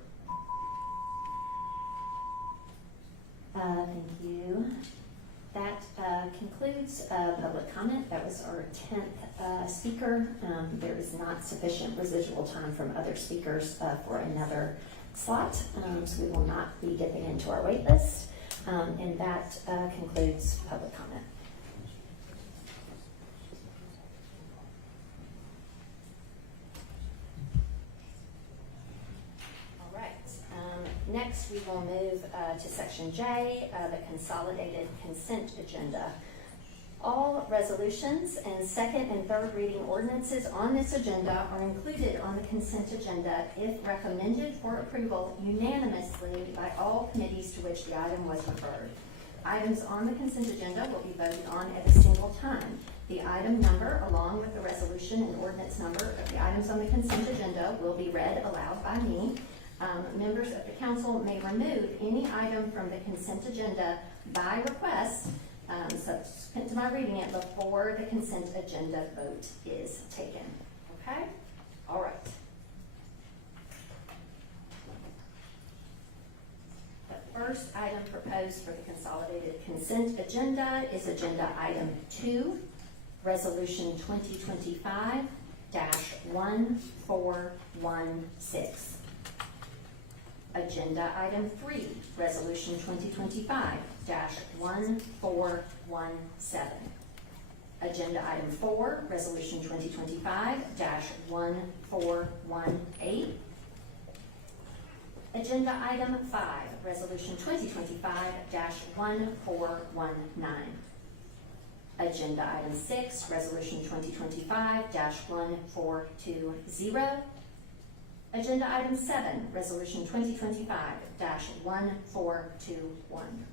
Thank you. That concludes public comment. That was our 10th speaker. There is not sufficient residual time from other speakers for another slot, so we will not be dipping into our wait list. And that concludes public comment. All right. Next, we will move to section J, the consolidated consent agenda. All resolutions and second and third reading ordinances on this agenda are included on the consent agenda if recommended for approval unanimously by all committees to which the item was referred. Items on the consent agenda will be voted on at a single time. The item number, along with the resolution and ordinance number of the items on the consent agenda, will be read aloud by me. Members of the council may remove any item from the consent agenda by request subsequent to my reading it before the consent agenda vote is taken. Okay? All right. The first item proposed for the consolidated consent agenda is agenda item 2, resolution 2025-1416. Agenda item 3, resolution 2025-1417. Agenda item 4, resolution 2025-1418. Agenda item 5, resolution 2025-1419. Agenda item 6, resolution 2025-1420. Agenda item 7, resolution 2025-1421.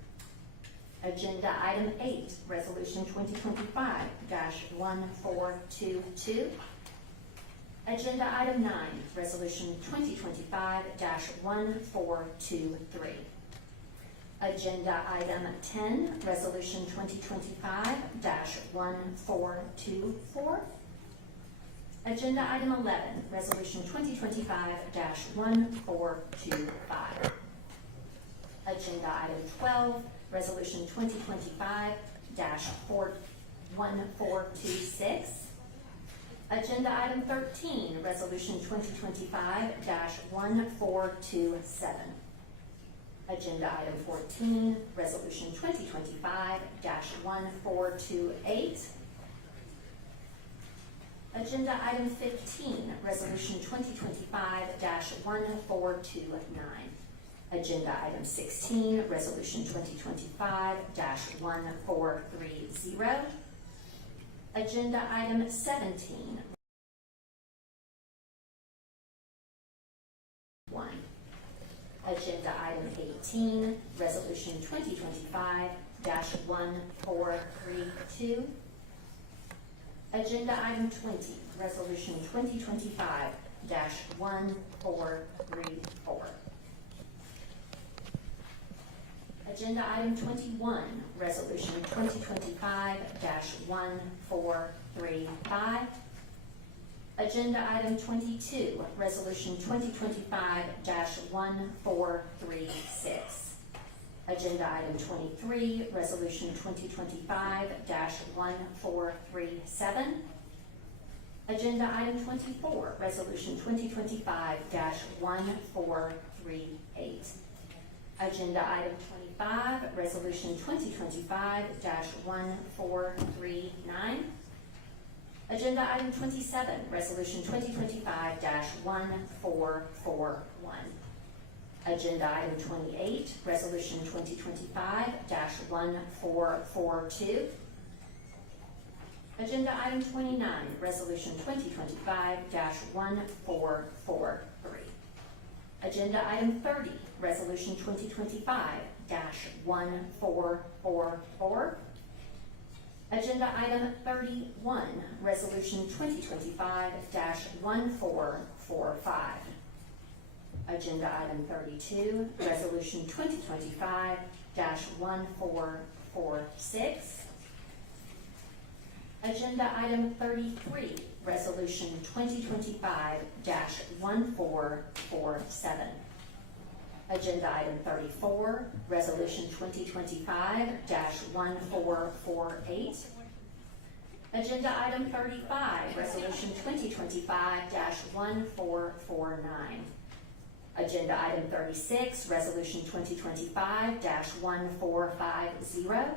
Agenda item 8, resolution 2025-1422. Agenda item 9, resolution 2025-1423. Agenda item 10, resolution 2025-1424. Agenda item 11, resolution 2025-1425. Agenda item 12, resolution 2025-1426. Agenda item 13, resolution 2025-1427. Agenda item 14, resolution 2025-1428. Agenda item 15, resolution 2025-1429. Agenda item 16, resolution 2025-1430. Agenda item 17, 1. Agenda item 18, resolution 2025-1432. Agenda item 20, resolution 2025-1434. Agenda item 21, resolution 2025-1435. Agenda item 22, resolution 2025-1436. Agenda item 23, resolution 2025-1437. Agenda item 24, resolution 2025-1438. Agenda item 25, resolution 2025-1439. Agenda item 27, resolution 2025-1441. Agenda item 28, resolution 2025-1442. Agenda item 29, resolution 2025-1443. Agenda item 30, resolution 2025-1444. Agenda item 31, resolution 2025-1445. Agenda item 32, resolution 2025-1446. Agenda item 33, resolution 2025-1447. Agenda item 34, resolution 2025-1448. Agenda item 35, resolution 2025-1449. Agenda item 36, resolution 2025-1450.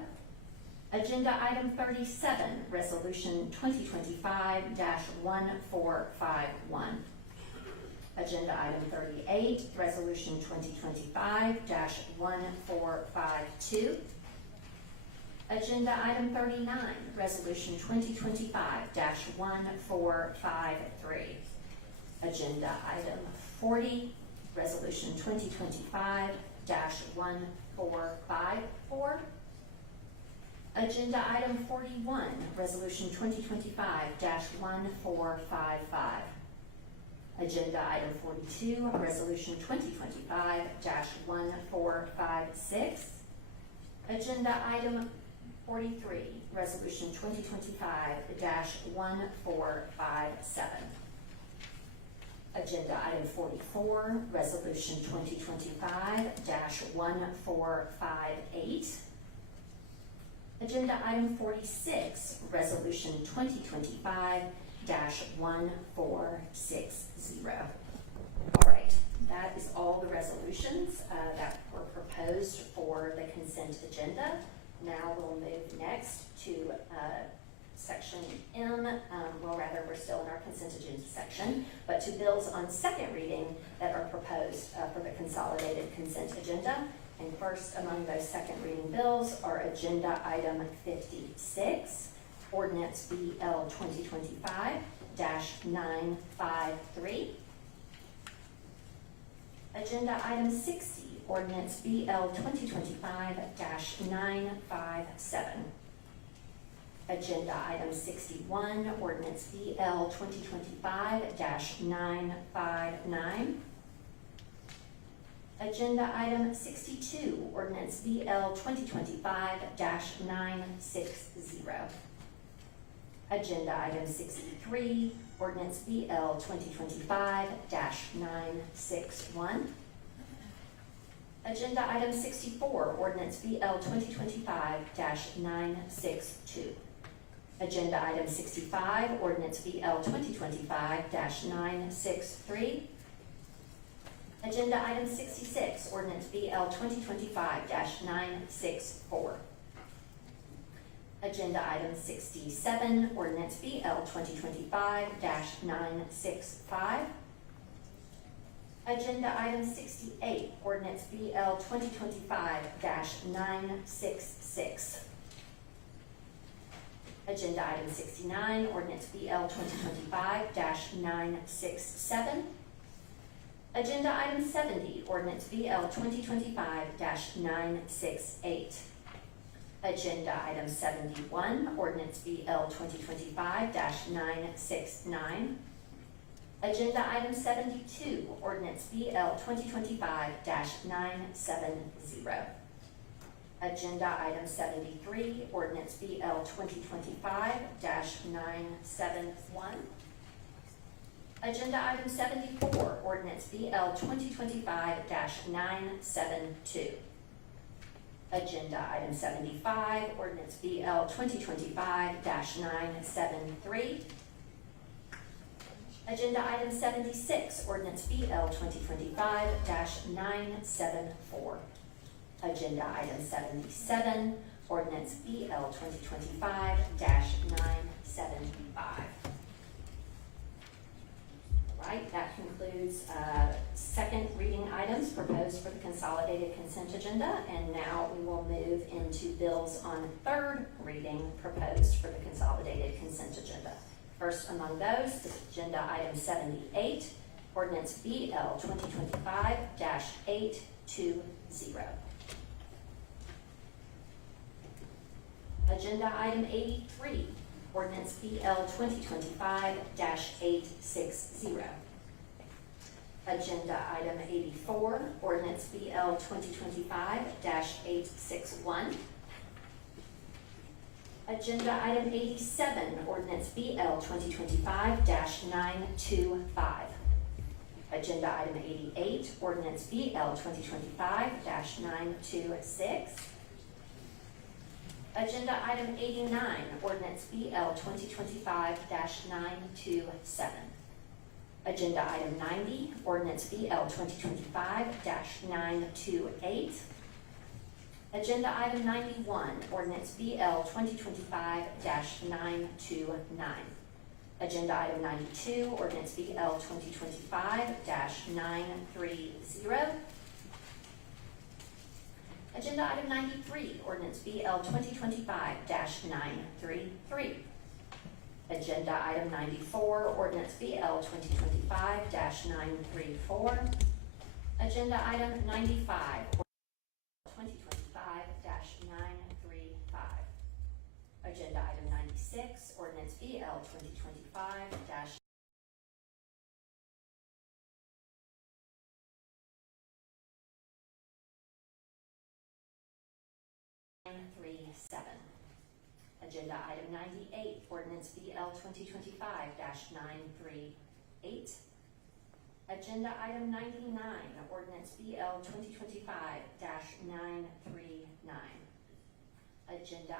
Agenda item 37, resolution 2025-1451. Agenda item 38, resolution 2025-1452. Agenda item 39, resolution 2025-1453. Agenda item 40, resolution 2025-1454. Agenda item 41, resolution 2025-1455. Agenda item 42, resolution 2025-1456. Agenda item 43, resolution 2025-1457. Agenda item 44, resolution 2025-1458. Agenda item 46, resolution 2025-1460. All right, that is all the resolutions that were proposed for the consent agenda. Now we'll move next to section M, well rather we're still in our consent agenda section, but to bills on second reading that are proposed for the consolidated consent agenda. And first among those second reading bills are agenda item 56, ordinance BL 2025-953. Agenda item 60, ordinance BL 2025-957. Agenda item 61, ordinance BL 2025-959. Agenda item 62, ordinance BL 2025-960. Agenda item 63, ordinance BL 2025-961. Agenda item 64, ordinance BL 2025-962. Agenda item 65, ordinance BL 2025-963. Agenda item 66, ordinance BL 2025-964. Agenda item 67, ordinance BL 2025-965. Agenda item 68, ordinance BL 2025-966. Agenda item 69, ordinance BL 2025-967. Agenda item 70, ordinance BL 2025-968. Agenda item 71, ordinance BL 2025-969. Agenda item 72, ordinance BL 2025-970. Agenda item 73, ordinance BL 2025-971. Agenda item 74, ordinance BL 2025-972. Agenda item 75, ordinance BL 2025-973. Agenda item 76, ordinance BL 2025-974. Agenda item 77, ordinance BL 2025-975. Right, that concludes second reading items proposed for the consolidated consent agenda, and now we will move into bills on third reading proposed for the consolidated consent agenda. First among those is agenda item 78, ordinance BL 2025-820. Agenda item 83, ordinance BL 2025-860. Agenda item 84, ordinance BL 2025-861. Agenda item 87, ordinance BL 2025-925. Agenda item 88, ordinance BL 2025-926. Agenda item 89, ordinance BL 2025-927. Agenda item 90, ordinance BL 2025-928. Agenda item 91, ordinance BL 2025-929. Agenda item 92, ordinance BL 2025-930. Agenda item 93, ordinance BL 2025-933. Agenda item 94, ordinance BL 2025-934. Agenda item 95, 2025-935. Agenda item 96, ordinance BL 2025-937. Agenda item 98, ordinance BL 2025-938. Agenda item 99, ordinance BL 2025-939. Agenda